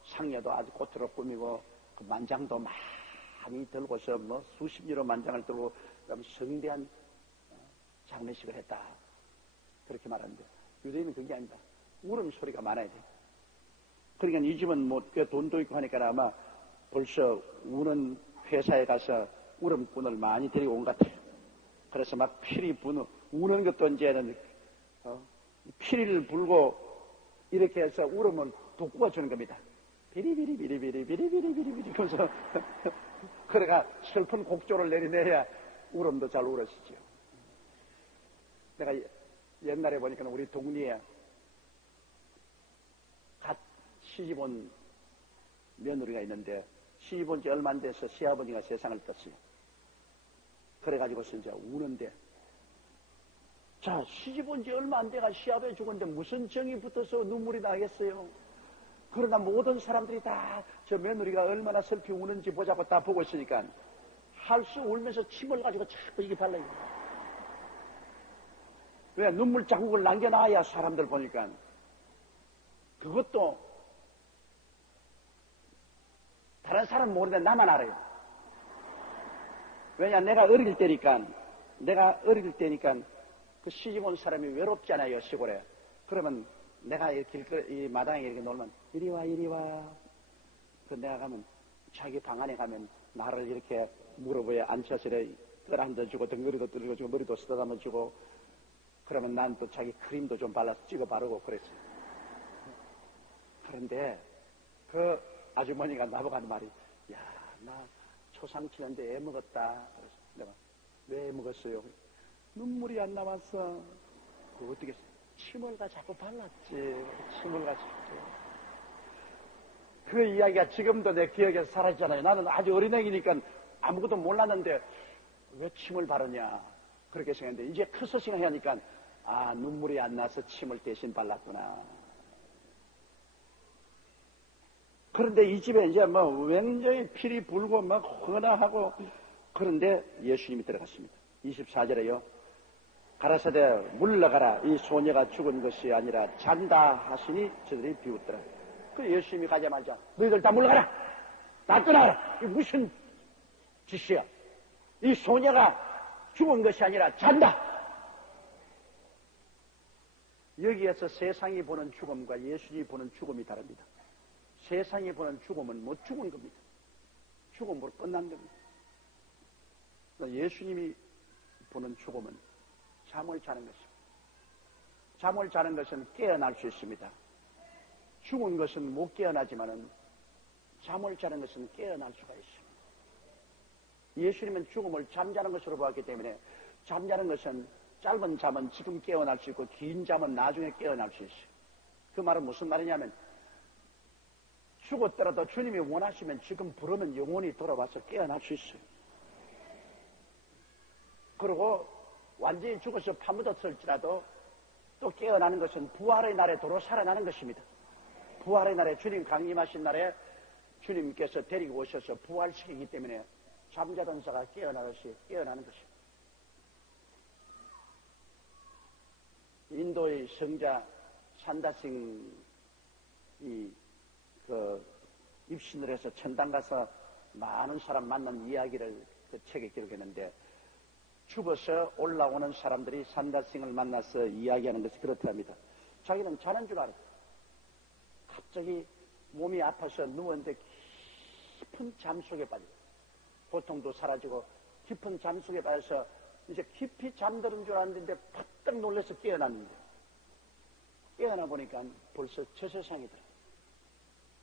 상여도 아주 꽃으로 꾸미고 그 만장도 많이 들고서 수십 여러 만장을 들고 성대한 장례식을 했다. 그렇게 말하는데 유대인은 그게 아니다. 울음소리가 많아야 돼. 그러니까 이 집은 꽤 돈도 있고 하니까 아마 벌써 우는 회사에 가서 울음꾼을 많이 데리고 온 것 같아요. 그래서 막 피리 우는 것도 이제는 피리를 불고 이렇게 해서 울음을 돋구어 주는 겁니다. 비리비리비리비리비리비리비리 그러면서 그래가 슬픈 곡조를 내려내야 울음도 잘 울어지죠. 내가 옛날에 보니까 우리 동리에 갓 시집 온 며느리가 있는데 시집 온 지 얼마 안 돼서 시아버지가 세상을 떴어요. 그래가지고서 이제 우는데 자, 시집 온 지 얼마 안 돼가 시아버지 죽었는데 무슨 정이 붙어서 눈물이 나겠어요. 그러나 모든 사람들이 다 저 며느리가 얼마나 슬피 우는지 보자고 다 보고 있으니까 할 수 울면서 침을 가지고 자꾸 이게 발라요. 왜? 눈물 자국을 남겨놔야 사람들 보니까. 그것도 다른 사람 모르는데 나만 알아요. 왜냐? 내가 어릴 때니까 그 시집 온 사람이 외롭잖아요, 시골에. 그러면 내가 이 마당에 이렇게 놀면 이리 와. 그 내가 가면 자기 방 안에 가면 나를 이렇게 무릎에 앉혀서 끌어앉아주고 덩어리도 들어주고 머리도 쓰다듬어주고 그러면 난 또 자기 크림도 좀 발라서 찍어 바르고 그랬어요. 그런데 그 아주머니가 나보고 하는 말이 야, 나 초상 치는데 애 먹었다. 그래서 내가 왜 먹었어요? 눈물이 안 나왔어. 그 어떻게 했어? 침을 자꾸 발랐지. 침을 자꾸. 그 이야기가 지금도 내 기억에서 사라지잖아요. 나는 아주 어린애기니까 아무것도 몰랐는데 왜 침을 바르냐 그렇게 생각했는데 이제 커서 생각하니까 아, 눈물이 안 나서 침을 대신 발랐구나. 그런데 이 집에 이제 굉장히 피리 불고 헌화하고 그런데 예수님이 들어갔습니다. 24절에요. 가라사대 물러가라. 이 소녀가 죽은 것이 아니라 잔다 하시니 저들이 비웃더라. 그 예수님이 가자마자 너희들 다 물러가라. 다 떠나라. 이게 무슨 짓이야. 이 소녀가 죽은 것이 아니라 잔다. 여기에서 세상이 보는 죽음과 예수님이 보는 죽음이 다릅니다. 세상이 보는 죽음은 못 죽은 겁니다. 죽음으로 끝난 겁니다. 예수님이 보는 죽음은 잠을 자는 것입니다. 잠을 자는 것은 깨어날 수 있습니다. 죽은 것은 못 깨어나지만은 잠을 자는 것은 깨어날 수가 있습니다. 예수님은 죽음을 잠자는 것으로 보았기 때문에 잠자는 것은 짧은 잠은 지금 깨어날 수 있고 긴 잠은 나중에 깨어날 수 있어요. 그 말은 무슨 말이냐면 죽었더라도 주님이 원하시면 지금 부르면 영원히 돌아와서 깨어날 수 있어요. 그리고 완전히 죽어서 파묻었을지라도 또 깨어나는 것은 부활의 날에 도로 살아나는 것입니다. 부활의 날에 주님 강림하신 날에 주님께서 데리고 오셔서 부활시키기 때문에 잠자던 자가 깨어나듯이 깨어나는 것입니다. 인도의 성자 산다싱이 입신을 해서 천당 가서 많은 사람 만난 이야기를 그 책에 기록했는데 죽어서 올라오는 사람들이 산다싱을 만나서 이야기하는 것이 그렇답니다. 자기는 자는 줄 알았다. 갑자기 몸이 아파서 누웠는데 깊은 잠 속에 빠져. 고통도 사라지고 깊은 잠 속에 빠져서 이제 깊이 잠드는 줄 알았는데 바짝 놀라서 깨어났는데 깨어나 보니까 벌써 저 세상이더라.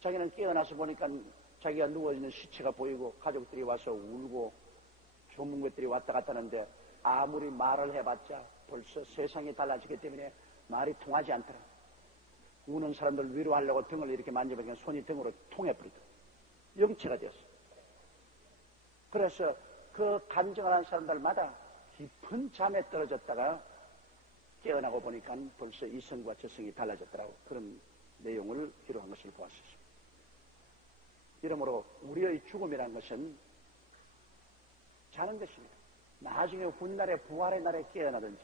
자기는 깨어나서 보니까 자기가 누워있는 시체가 보이고 가족들이 와서 울고 조문객들이 왔다 갔다 하는데 아무리 말을 해봤자 벌써 세상이 달라지기 때문에 말이 통하지 않더라. 우는 사람들 위로하려고 등을 이렇게 만져보니까 손이 등으로 통해버리더라. 영체가 되었어. 그래서 그 간증을 한 사람들마다 깊은 잠에 떨어졌다가 깨어나고 보니까 벌써 이성과 저성이 달라졌더라고. 그런 내용을 기록한 것을 보았습니다. 이러므로 우리의 죽음이라는 것은 자는 것입니다. 나중에 훗날에 부활의 날에 깨어나든지,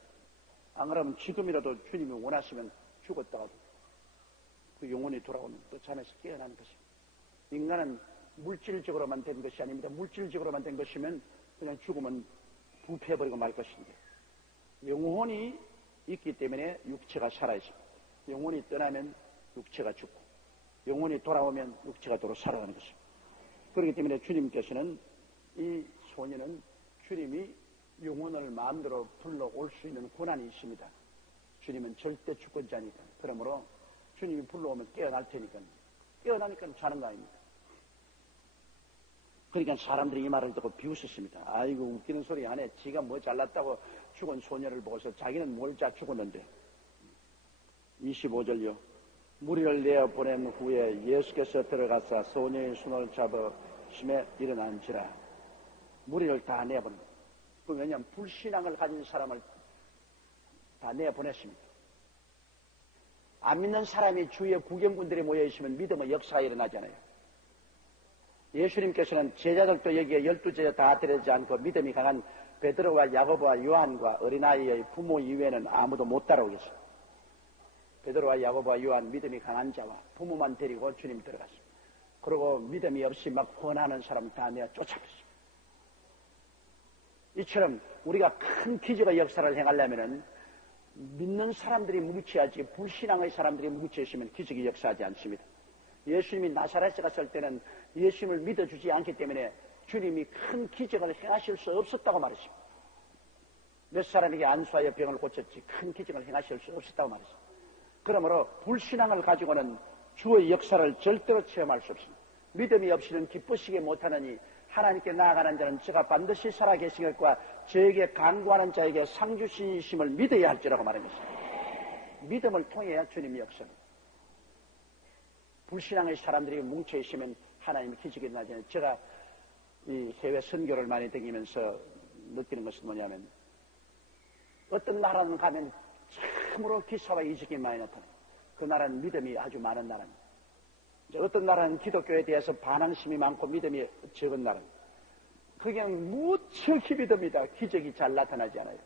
안 그러면 지금이라도 주님이 원하시면 죽었다가도 그 영혼이 돌아오면 또 잠에서 깨어나는 것입니다. 인간은 물질적으로만 된 것이 아닙니다. 물질적으로만 된 것이면 그냥 죽으면 부패해버리고 말 것인데, 영혼이 있기 때문에 육체가 살아있습니다. 영혼이 떠나면 육체가 죽고, 영혼이 돌아오면 육체가 도로 살아가는 것입니다. 그렇기 때문에 주님께서는 이 소년은 주님이 영혼을 마음대로 불러올 수 있는 권한이 있습니다. 주님은 절대 주권자니까. 그러므로 주님이 불러오면 깨어날 테니까, 깨어나니까 자는 거 아닙니다. 그러니까 사람들이 이 말을 듣고 비웃었습니다. 아이고 웃기는 소리 안 해. 지가 뭐 잘났다고 죽은 소녀를 보고서 자기는 뭘 자 죽었는데. 25절요. 무리를 내어 보낸 후에 예수께서 들어가사 소녀의 손을 잡아 심에 일어난지라. 무리를 다 내보낸 거예요. 왜냐하면 불신앙을 가진 사람을 다 내보냈습니다. 안 믿는 사람이 주위에 구경꾼들이 모여있으면 믿음의 역사가 일어나잖아요. 예수님께서는 제자들도 여기에 12제자 다 데려지 않고 믿음이 강한 베드로와 야고보와 요한과 어린아이의 부모 이외에는 아무도 못 따라오겠어요. 베드로와 야고보와 요한 믿음이 강한 자와 부모만 데리고 주님 들어갔습니다. 그리고 믿음이 없이 막 권하는 사람 다 내어 쫓아버렸습니다. 이처럼 우리가 큰 기적의 역사를 행하려면 믿는 사람들이 뭉치야지, 불신앙의 사람들이 뭉쳐있으면 기적이 역사하지 않습니다. 예수님이 나사렛에 갔을 때는 예수님을 믿어주지 않기 때문에 주님이 큰 기적을 행하실 수 없었다고 말했습니다. 몇 사람에게 안수하여 병을 고쳤지 큰 기적을 행하실 수 없었다고 말했습니다. 그러므로 불신앙을 가지고는 주의 역사를 절대로 체험할 수 없습니다. 믿음이 없이는 기쁘시게 못하느니 하나님께 나아가는 자는 저가 반드시 살아계신 것과 저에게 간구하는 자에게 상 주시심을 믿어야 할지라고 말합니다. 믿음을 통해야 주님이 역사합니다. 불신앙의 사람들이 뭉쳐있으면 하나님의 기적이 나잖아요. 제가 이 해외 선교를 많이 다니면서 느끼는 것은 뭐냐면, 어떤 나라는 가면 참으로 기사와 이적이 많이 나타나요. 그 나라는 믿음이 아주 많은 나라입니다. 어떤 나라는 기독교에 대해서 반항심이 많고 믿음이 적은 나라입니다. 그냥 무척 믿음이다. 기적이 잘 나타나지 않아요.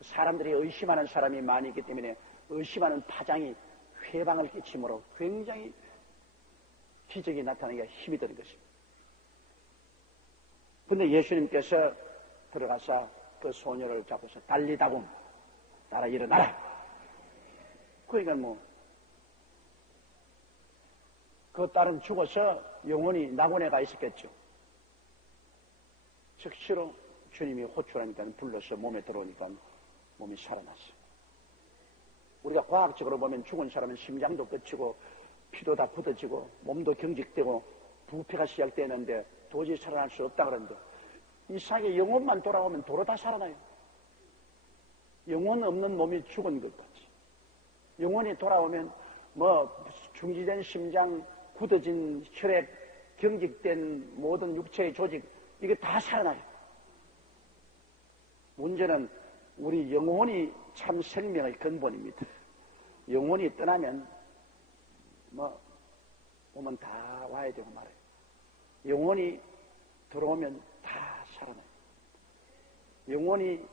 사람들이 의심하는 사람이 많이 있기 때문에 의심하는 파장이 회방을 끼치므로 굉장히 기적이 나타나기가 힘이 드는 것입니다. 근데 예수님께서 들어가서 그 소녀를 잡고서 달리다곰, 따라 일어나라. 그러니까 그 딸은 죽어서 영혼이 낙원에 가 있었겠죠. 즉시로 주님이 호출하니까 불러서 몸에 들어오니까 몸이 살아났어요. 우리가 과학적으로 보면 죽은 사람은 심장도 끝이고 피도 다 굳어지고 몸도 경직되고 부패가 시작되는데 도저히 살아날 수 없다 그러는데, 이상하게 영혼만 돌아오면 도로 다 살아나요. 영혼 없는 몸이 죽은 것 같이. 영혼이 돌아오면 중지된 심장, 굳어진 혈액, 경직된 모든 육체의 조직, 이게 다 살아나요. 문제는 우리 영혼이 참 생명의 근본입니다. 영혼이 떠나면 오면 다 와야 되고 말아요. 영혼이 들어오면 다 살아나요. 영혼이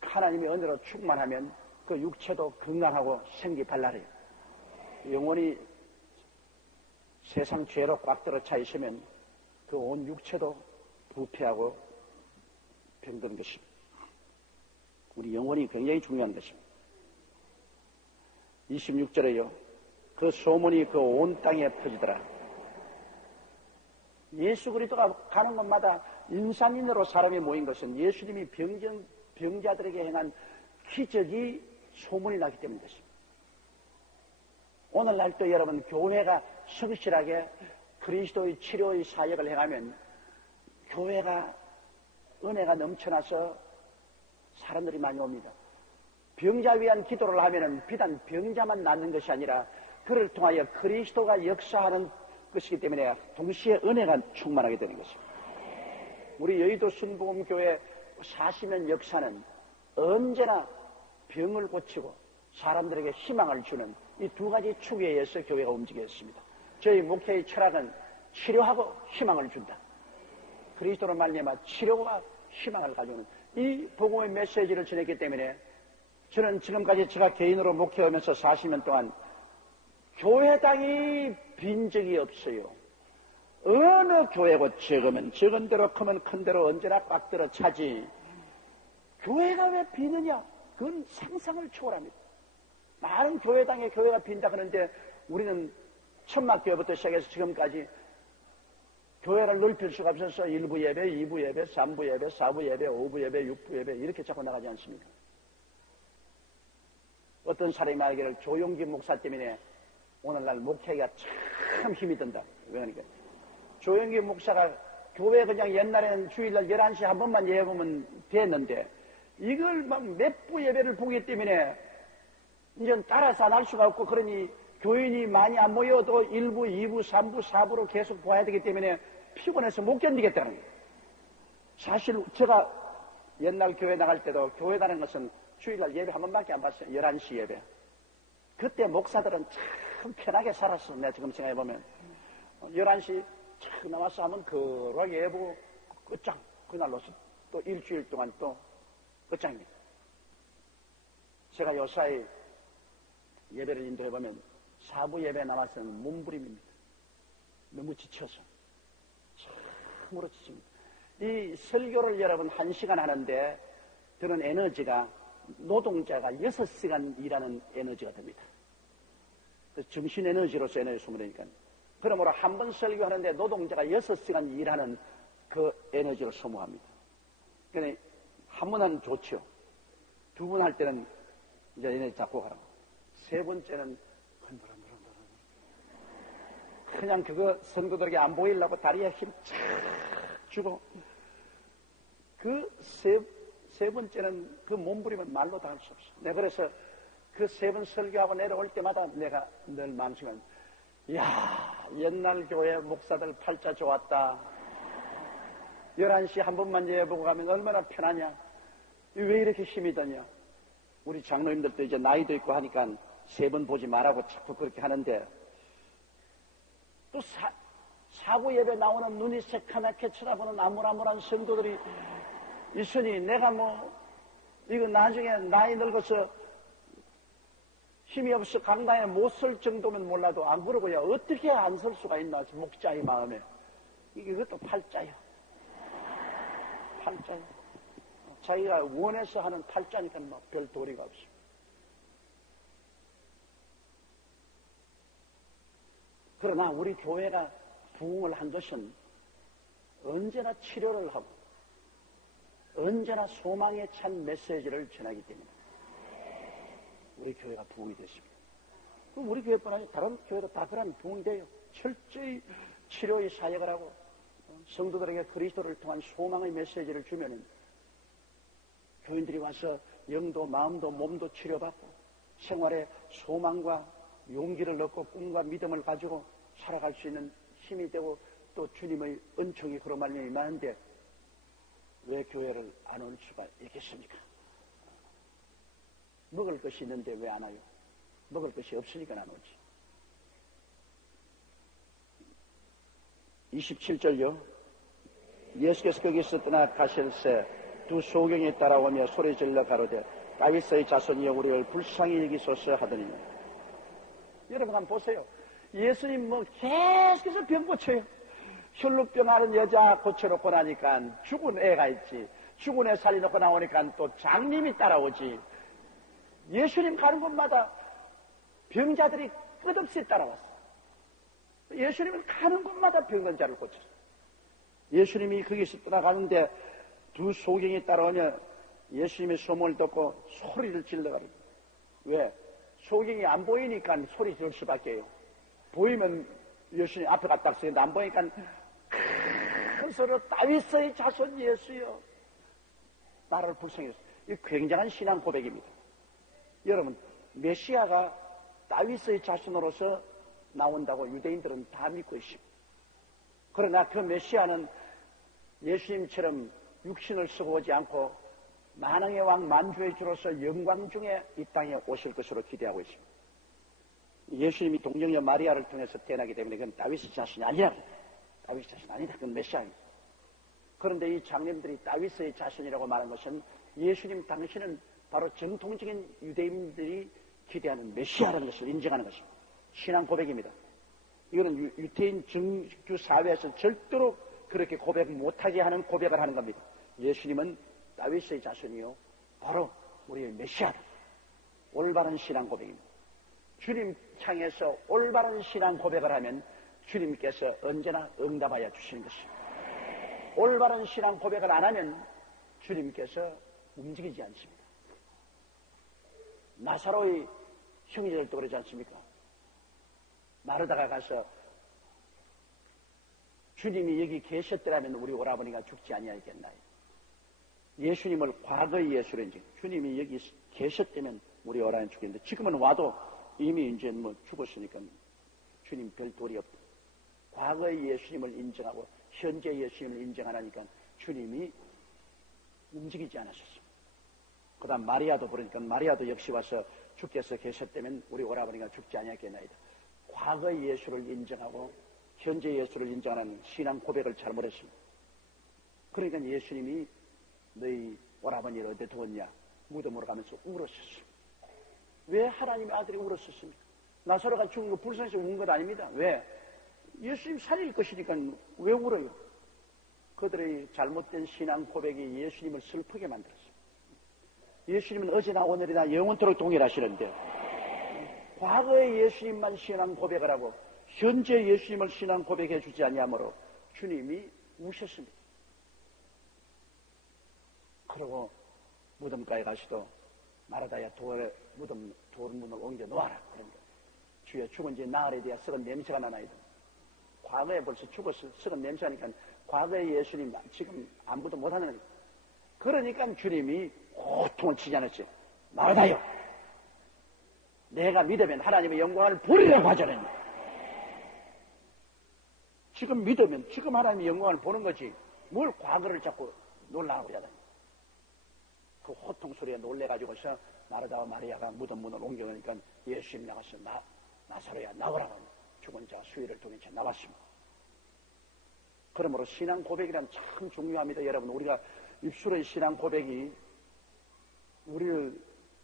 하나님의 은혜로 충만하면 그 육체도 건강하고 생기 발랄해요. 영혼이 세상 죄로 꽉 들어차 있으면 그 온 육체도 부패하고 병든 것입니다. 우리 영혼이 굉장히 중요한 것입니다. 26절에요. 그 소문이 그 온 땅에 퍼지더라. 예수 그리스도가 가는 곳마다 인산인으로 사람이 모인 것은 예수님이 병자들에게 행한 기적이 소문이 나기 때문이었습니다. 오늘날도 여러분 교회가 성실하게 그리스도의 치료의 사역을 행하면 교회가 은혜가 넘쳐나서 사람들이 많이 옵니다. 병자 위한 기도를 하면은 비단 병자만 낫는 것이 아니라 그를 통하여 그리스도가 역사하는 것이기 때문에 동시에 은혜가 충만하게 되는 것입니다. 우리 여의도 순복음교회 40년 역사는 언제나 병을 고치고 사람들에게 희망을 주는 이 두 가지 축에 의해서 교회가 움직였습니다. 저희 목회의 철학은 치료하고 희망을 준다. 그리스도로 말미암아 치료와 희망을 가져오는 이 복음의 메시지를 전했기 때문에 저는 지금까지 제가 개인으로 목회하면서 40년 동안 교회당이 빈 적이 없어요. 어느 교회고 적으면 적은 대로 크면 큰 대로 언제나 꽉 들어 차지. 교회가 왜 비느냐? 그건 상상을 초월합니다. 많은 교회당에 교회가 빈다 그러는데 우리는 천막교회부터 시작해서 지금까지 교회를 넓힐 수가 없어서 1부 예배, 2부 예배, 3부 예배, 4부 예배, 5부 예배, 6부 예배 이렇게 자꾸 나가지 않습니까? 어떤 사람이 말하기를 조용기 목사 때문에 오늘날 목회가 참 힘이 든다. 왜냐니까 조용기 목사가 교회 그냥 옛날에는 주일날 11시에 한 번만 예배 보면 됐는데 이걸 막 몇 부 예배를 보기 때문에 이제 따라서 안 할 수가 없고 그러니 교인이 많이 안 모여도 1부, 2부, 3부, 4부로 계속 봐야 되기 때문에 피곤해서 못 견디겠다는 거예요. 사실 제가 옛날 교회 나갈 때도 교회 가는 것은 주일날 예배 한 번밖에 안 봤어요. 11시 예배. 그때 목사들은 참 편하게 살았어. 내가 지금 생각해보면 11시 착 나와서 하면 그러하게 예배 보고 끝장. 그날로서 또 일주일 동안 또 끝장입니다. 제가 요사이 예배를 인도해보면 4부 예배 남아서는 몸부림입니다. 너무 지쳐서 참으로 지칩니다. 이 설교를 여러분 1시간 하는데 드는 에너지가 노동자가 6시간 일하는 에너지가 됩니다. 정신 에너지로서 에너지 소모되니까. 그러므로 한 번 설교하는데 노동자가 6시간 일하는 그 에너지를 소모합니다. 그러니 한 번 하면 좋죠. 두 번 할 때는 이제 에너지 잡고 가라고. 세 번째는 그냥 그거 성도들에게 안 보이려고 다리에 힘 착 주고 그 세 번째는 그 몸부림은 말로 다 할 수 없어. 내가 그래서 그 세 번 설교하고 내려올 때마다 내가 늘 마음속에 이야 옛날 교회 목사들 팔자 좋았다. 11시 한 번만 예배보고 가면 얼마나 편하냐. 왜 이렇게 힘이 드냐. 우리 장로님들도 이제 나이도 있고 하니까 세 번 보지 말라고 자꾸 그렇게 하는데 또 사부 예배 나오는 눈이 새카맣게 쳐다보는 아물아물한 성도들이 있으니 내가 이거 나중에 나이 늙어서 힘이 없어 강당에 못 설 정도면 몰라도 안 그러고야 어떻게 안 설 수가 있나 목자의 마음에 이것도 팔자야. 팔자야. 자기가 원해서 하는 팔자니까 별 도리가 없어. 그러나 우리 교회가 부흥을 한 것은 언제나 치료를 하고 언제나 소망에 찬 메시지를 전하기 때문에 우리 교회가 부흥이 됐습니다. 그럼 우리 교회뿐 아니라 다른 교회도 다 그런 부흥이 돼요. 철저히 치료의 사역을 하고 성도들에게 그리스도를 통한 소망의 메시지를 주면은 교인들이 와서 영도 마음도 몸도 치료받고 생활에 소망과 용기를 얻고 꿈과 믿음을 가지고 살아갈 수 있는 힘이 되고 또 주님의 은총이 그런 말씀이 많은데 왜 교회를 안 올 수가 있겠습니까? 먹을 것이 있는데 왜 안 와요? 먹을 것이 없으니까 안 오지. 27절요. 예수께서 거기서 떠나 가실새 두 소경이 따라오며 소리질러 가로되 다윗의 자손이여 우리를 불쌍히 여기소서 하더니 여러분 한번 보세요. 예수님 계속해서 병 고쳐요. 혈루병 앓은 여자 고쳐놓고 나니까 죽은 애가 있지. 죽은 애 살려놓고 나오니까 또 장님이 따라오지. 예수님 가는 곳마다 병자들이 끝없이 따라왔어. 예수님은 가는 곳마다 병든 자를 고쳤어. 예수님이 거기서 떠나가는데 두 소경이 따라오냐 예수님의 소문을 듣고 소리를 질러가지고. 왜? 소경이 안 보이니까 소리 지를 수밖에 해요. 보이면 예수님 앞에 갔다 쓰는데 안 보이니까 큰 소리로 다윗의 자손 예수여 나를 불쌍히 했어. 이 굉장한 신앙 고백입니다. 여러분, 메시아가 다윗의 자손으로서 나온다고 유대인들은 다 믿고 있습니다. 그러나 그 메시아는 예수님처럼 육신을 쓰고 오지 않고 만왕의 왕 만주의 주로서 영광 중에 이 땅에 오실 것으로 기대하고 있습니다. 예수님이 동정녀 마리아를 통해서 태어나기 때문에 그건 다윗의 자손이 아니라고. 다윗의 자손이 아니다. 그건 메시아입니다. 그런데 이 장님들이 다윗의 자손이라고 말한 것은 예수님 당신은 바로 정통적인 유대인들이 기대하는 메시아라는 것을 인정하는 것입니다. 신앙 고백입니다. 이거는 유태인 정주 사회에서 절대로 그렇게 고백 못하게 하는 고백을 하는 겁니다. 예수님은 다윗의 자손이요 바로 우리의 메시아다. 올바른 신앙 고백입니다. 주님 향해서 올바른 신앙 고백을 하면 주님께서 언제나 응답하여 주시는 것입니다. 올바른 신앙 고백을 안 하면 주님께서 움직이지 않습니다. 나사로의 형제들도 그러지 않습니까? 마르다가 가서 주님이 여기 계셨더라면 우리 오라버니가 죽지 아니하겠나요? 예수님을 과거의 예수로 이제 주님이 여기 계셨다면 우리 오라버니 죽겠는데 지금은 와도 이미 이제 뭐 죽었으니까 주님 별 도리 없다. 과거의 예수님을 인정하고 현재 예수님을 인정하니까 주님이 움직이지 않으셨습니다. 그 다음 마리아도 그러니까 마리아도 역시 와서 주께서 계셨다면 우리 오라버니가 죽지 아니하겠나이다. 과거의 예수를 인정하고 현재 예수를 인정하는 신앙 고백을 잘못했습니다. 그러니까 예수님이 너희 오라버니를 어디 두었냐 무덤으로 가면서 울었었습니다. 왜 하나님의 아들이 울었었습니까? 나사로가 죽은 거 불쌍해서 우는 것 아닙니다. 왜? 예수님 살릴 것이니까 왜 울어요? 그들의 잘못된 신앙 고백이 예수님을 슬프게 만들었어요. 예수님은 어제나 오늘이나 영원토록 동일하시는데 과거의 예수님만 신앙 고백을 하고 현재 예수님을 신앙 고백해 주지 아니하므로 주님이 우셨습니다. 그리고 무덤가에 가시도 마르다야 돌문을 옮겨 놓아라. 그러니까 주여 죽은 지 나흘에 대해 썩은 냄새가 나나이다. 과거에 벌써 죽었어. 썩은 냄새하니까 과거의 예수님 지금 아무것도 못하는 거니까. 그러니까 주님이 고통을 치지 않았지. 마르다요. 내가 믿으면 하나님의 영광을 보리라고 하잖아요. 지금 믿으면 지금 하나님의 영광을 보는 거지. 뭘 과거를 자꾸 놀라고 하잖아요. 그 호통 소리에 놀래가지고서 마르다와 마리아가 무덤 문을 옮겨가니까 예수님 나가서 나사로야 나오라고 죽은 자가 수위를 통해 나왔습니다. 그러므로 신앙 고백이란 참 중요합니다. 여러분 우리가 입술의 신앙 고백이 우리를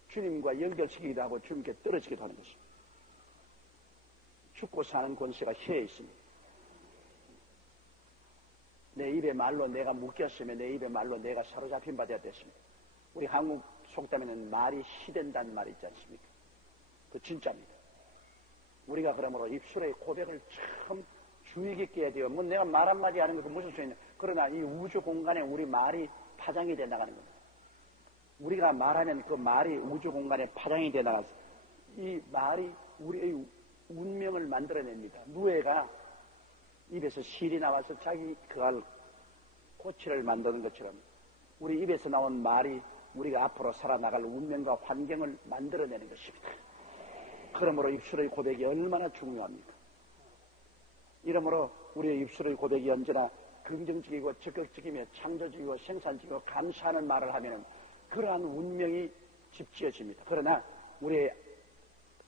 주님과 연결시키기도 하고 주님께 떨어지기도 하는 것입니다. 죽고 사는 권세가 혀에 있습니다. 내 입의 말로 내가 묶였으면 내 입의 말로 내가 사로잡힌 바 되었습니다. 우리 한국 속담에는 말이 시된다는 말이 있지 않습니까? 그 진짜입니다. 우리가 그러므로 입술의 고백을 참 주의 깊게 해야 돼요. 뭐 내가 말 한마디 하는 것도 무슨 소리냐. 그러나 이 우주 공간에 우리 말이 파장이 돼 나가는 겁니다. 우리가 말하면 그 말이 우주 공간에 파장이 돼 나가서 이 말이 우리의 운명을 만들어냅니다. 누에가 입에서 실이 나와서 자기 그알 꽃을 만드는 것처럼 우리 입에서 나온 말이 우리가 앞으로 살아나갈 운명과 환경을 만들어내는 것입니다. 그러므로 입술의 고백이 얼마나 중요합니까? 이러므로 우리의 입술의 고백이 언제나 긍정적이고 적극적이며 창조적이고 생산적이고 감사하는 말을 하면 그러한 운명이 집지어집니다. 그러나 우리의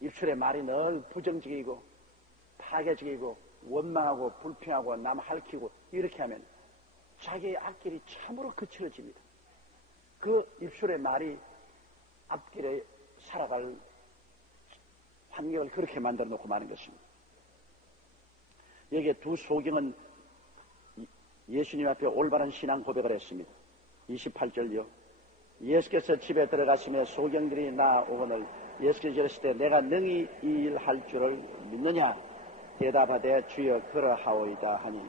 입술의 말이 늘 부정적이고 파괴적이고 원망하고 불평하고 남 핥히고 이렇게 하면 자기의 앞길이 참으로 거칠어집니다. 그 입술의 말이 앞길에 살아갈 환경을 그렇게 만들어 놓고 마는 것입니다. 여기에 두 소경은 예수님 앞에 올바른 신앙 고백을 했습니다. 28절요. 예수께서 집에 들어가시며 소경들이 나오거늘 예수께서 이르실 때 내가 능히 이 일 할 줄을 믿느냐? 대답하되 주여 그러하오이다 하니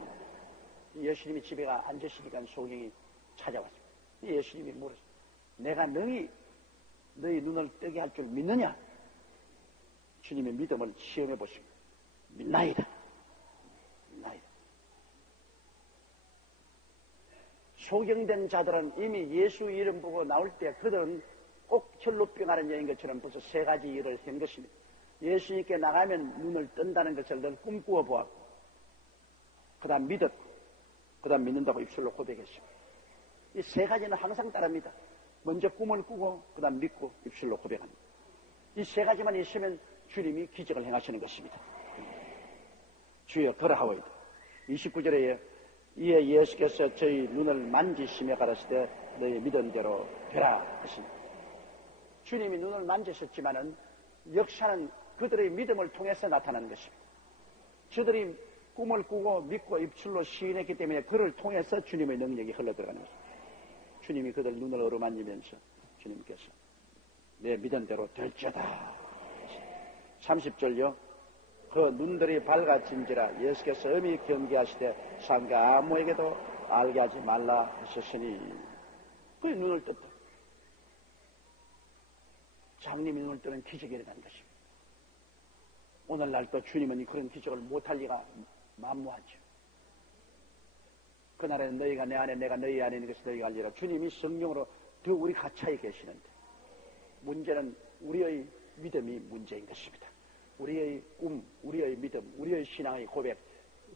예수님이 집에 앉으시니까 소경이 찾아왔습니다. 예수님이 물었습니다. 내가 능히 너희 눈을 뜨게 할 줄 믿느냐? 주님의 믿음을 시험해 보십니다. 믿나이다. 믿나이다. 소경된 자들은 이미 예수 이름 보고 나올 때 그들은 꼭 혈루병하는 여인 것처럼 벌써 세 가지 일을 한 것입니다. 예수님께 나가면 눈을 뜬다는 것을 늘 꿈꾸어 보았고, 그 다음 믿었고, 그 다음 믿는다고 입술로 고백했습니다. 이 세 가지는 항상 따릅니다. 먼저 꿈을 꾸고, 그 다음 믿고, 입술로 고백합니다. 이 세 가지만 있으면 주님이 기적을 행하시는 것입니다. 주여 그러하오이다. 29절에 이에 예수께서 저희 눈을 만지시며 가라사대 너희 믿은 대로 되라 하십니다. 주님이 눈을 만지셨지만은 역사는 그들의 믿음을 통해서 나타나는 것입니다. 저들이 꿈을 꾸고 믿고 입술로 시인했기 때문에 그를 통해서 주님의 능력이 흘러들어가는 것입니다. 주님이 그들 눈을 어루만지면서 주님께서 내 믿은 대로 될지어다. 30절요. 그 눈들이 밝아진지라 예수께서 엄히 경계하시되 상가 아무에게도 알게 하지 말라 하셨으니 그 눈을 떴다. 장님이 눈을 뜨는 기적이 일어난 것입니다. 오늘날도 주님은 그런 기적을 못할 리가 만무하죠. 그날에는 너희가 내 안에 내가 너희 안에 있는 것을 너희가 알리라. 주님이 성령으로 더 우리 가차에 계시는데 문제는 우리의 믿음이 문제인 것입니다. 우리의 꿈, 우리의 믿음, 우리의 신앙의 고백,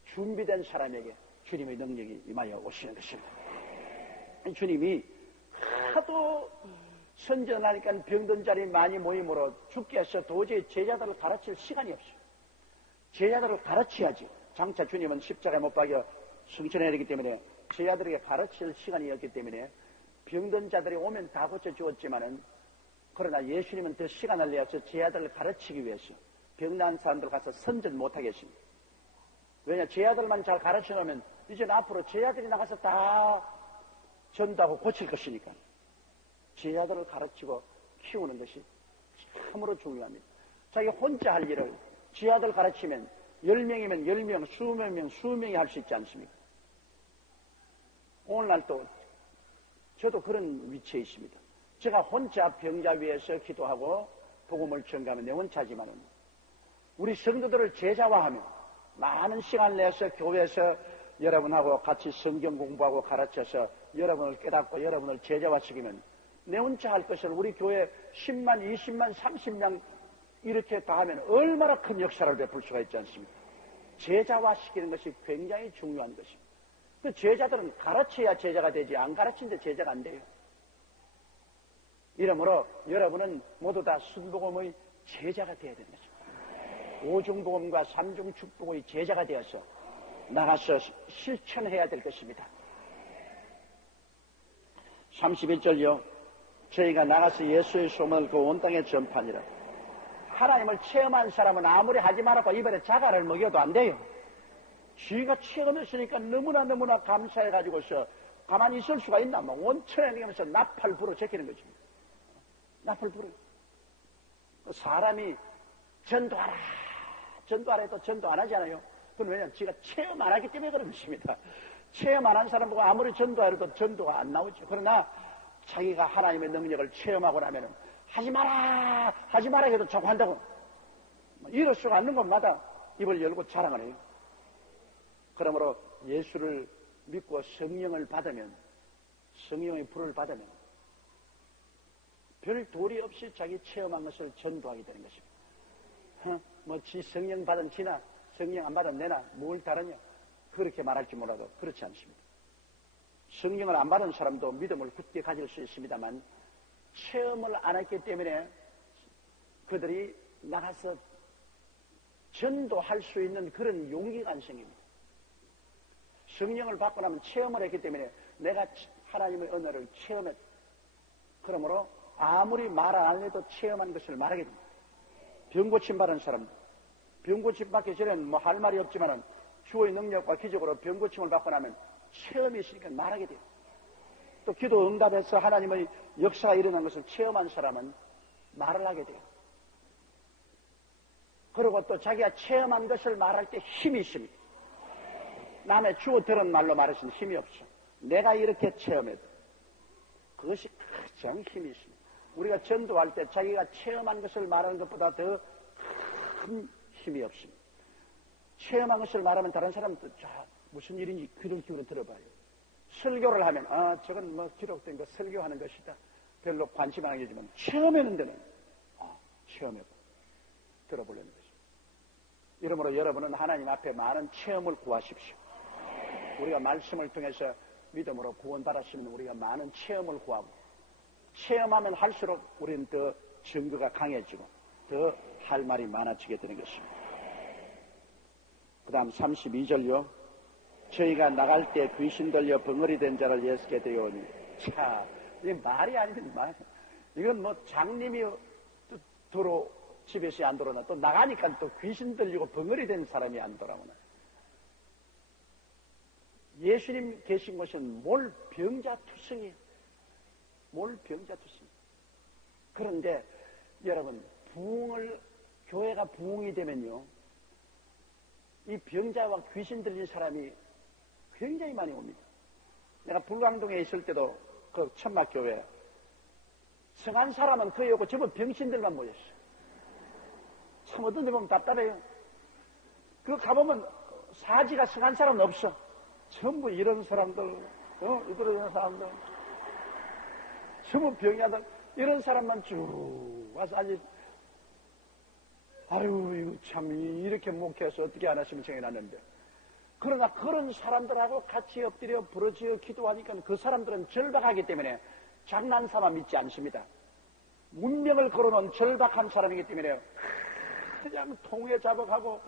준비된 사람에게 주님의 능력이 임하여 오시는 것입니다. 주님이 하도 선전하니까 병든 자리 많이 모임으로 죽게 해서 도저히 제자들을 가르칠 시간이 없어요. 제자들을 가르쳐야지. 장차 주님은 십자가에 못 박여 승천해야 되기 때문에 제자들에게 가르칠 시간이 없기 때문에 병든 자들이 오면 다 고쳐주었지만은 그러나 예수님은 더 시간을 내어서 제자들을 가르치기 위해서 병난 사람들 가서 선전 못하게 했습니다. 왜냐, 제자들만 잘 가르쳐 놓으면 이제는 앞으로 제자들이 나가서 다 전도하고 고칠 것이니까 제자들을 가르치고 키우는 것이 참으로 중요합니다. 자기 혼자 할 일을 제자들 가르치면 10명이면 10명, 수백 명, 수명이 할 수 있지 않습니까? 오늘날도 저도 그런 위치에 있습니다. 제가 혼자 병자 위에서 기도하고 복음을 전가하면 내 혼자지만은 우리 성도들을 제자화하면 많은 시간을 내서 교회에서 여러분하고 같이 성경 공부하고 가르쳐서 여러분을 깨닫고 여러분을 제자화시키면 내 혼자 할 것을 우리 교회 10만, 20만, 30명 이렇게 다 하면 얼마나 큰 역사를 베풀 수가 있지 않습니까? 제자화시키는 것이 굉장히 중요한 것입니다. 그 제자들은 가르쳐야 제자가 되지 안 가르치는데 제자가 안 돼요. 이러므로 여러분은 모두 다 순복음의 제자가 되어야 되는 것입니다. 오중복음과 삼중축복의 제자가 되어서 나가서 실천해야 될 것입니다. 31절요. 저희가 나가서 예수의 소문을 그 온 땅에 전파하니라. 하나님을 체험한 사람은 아무리 하지 말라고 입에 자갈을 먹여도 안 돼요. 지가 체험했으니까 너무나 감사해가지고서 가만히 있을 수가 있나? 뭐 온천에 내면서 나팔 불어 제끼는 거지. 나팔 불어. 사람이 전도하라 해도 전도 안 하잖아요. 그건 왜냐하면 지가 체험 안 하기 때문에 그런 것입니다. 체험 안 한 사람 보고 아무리 전도하려도 전도가 안 나오죠. 그러나 자기가 하나님의 능력을 체험하고 나면은 하지 마라 해도 자꾸 한다고. 이럴 수가 없는 곳마다 입을 열고 자랑을 해요. 그러므로 예수를 믿고 성령을 받으면, 성령의 불을 받으면 별 도리 없이 자기 체험한 것을 전도하게 되는 것입니다. 뭐 지 성령 받은 지나 성령 안 받은 내나 뭘 다르냐 그렇게 말할지 몰라도 그렇지 않습니다. 성령을 안 받은 사람도 믿음을 굳게 가질 수 있습니다만 체험을 안 했기 때문에 그들이 나가서 전도할 수 있는 그런 용기가 안 생깁니다. 성령을 받고 나면 체험을 했기 때문에 내가 하나님의 은혜를 체험했다. 그러므로 아무리 말 안 해도 체험한 것을 말하게 됩니다. 병고침 받은 사람, 병고침 받기 전에는 뭐 할 말이 없지만은 주의 능력과 기적으로 병고침을 받고 나면 체험이 있으니까 말하게 돼요. 또 기도 응답해서 하나님의 역사가 일어난 것을 체험한 사람은 말을 하게 돼요. 그리고 또 자기가 체험한 것을 말할 때 힘이 있습니다. 남의 주어 들은 말로 말하시는 힘이 없어. 내가 이렇게 체험해도 그것이 가장 힘이 있습니다. 우리가 전도할 때 자기가 체험한 것을 말하는 것보다 더 큰 힘이 없습니다. 체험한 것을 말하면 다른 사람도 자, 무슨 일인지 귀를 기울여 들어봐요. 설교를 하면 저건 뭐 기록된 거 설교하는 것이다. 별로 관심 안 하겠지만 체험하는 데는 체험해봐. 들어보려는 것입니다. 이러므로 여러분은 하나님 앞에 많은 체험을 구하십시오. 우리가 말씀을 통해서 믿음으로 구원받았으면 우리가 많은 체험을 구하고 체험하면 할수록 우리는 더 증거가 강해지고 더 할 말이 많아지게 되는 것입니다. 그 다음 32절요. 저희가 나갈 때 귀신 들려 벙어리 된 자를 예수께 데려오니. 자, 이게 말이 아닌 말. 이건 뭐 장님이 도로 집에서 안 돌아오나 또 나가니까 또 귀신 들리고 벙어리 된 사람이 안 돌아오나. 예수님 계신 곳은 몰병자투성이에요. 몰병자투성. 그런데 여러분 교회가 부흥이 되면요, 이 병자와 귀신 들린 사람이 굉장히 많이 옵니다. 내가 불광동에 있을 때도 그 천막교회 성한 사람은 거의 오고 전부 병신들만 모였어요. 참 어떤 데 보면 답답해요. 그거 가보면 사지가 성한 사람은 없어. 전부 이런 사람들, 이런 사람들, 전부 병자들, 이런 사람만 쭉 와서 아주, 아유, 이거 참, 이렇게 목회해서 어떻게 안 하시면 생각이 났는데. 그러나 그런 사람들하고 같이 엎드려 부러지어 기도하니까 그 사람들은 절박하기 때문에 장난삼아 믿지 않습니다. 운명을 걸어놓은 절박한 사람이기 때문에 그냥 통에 자복하고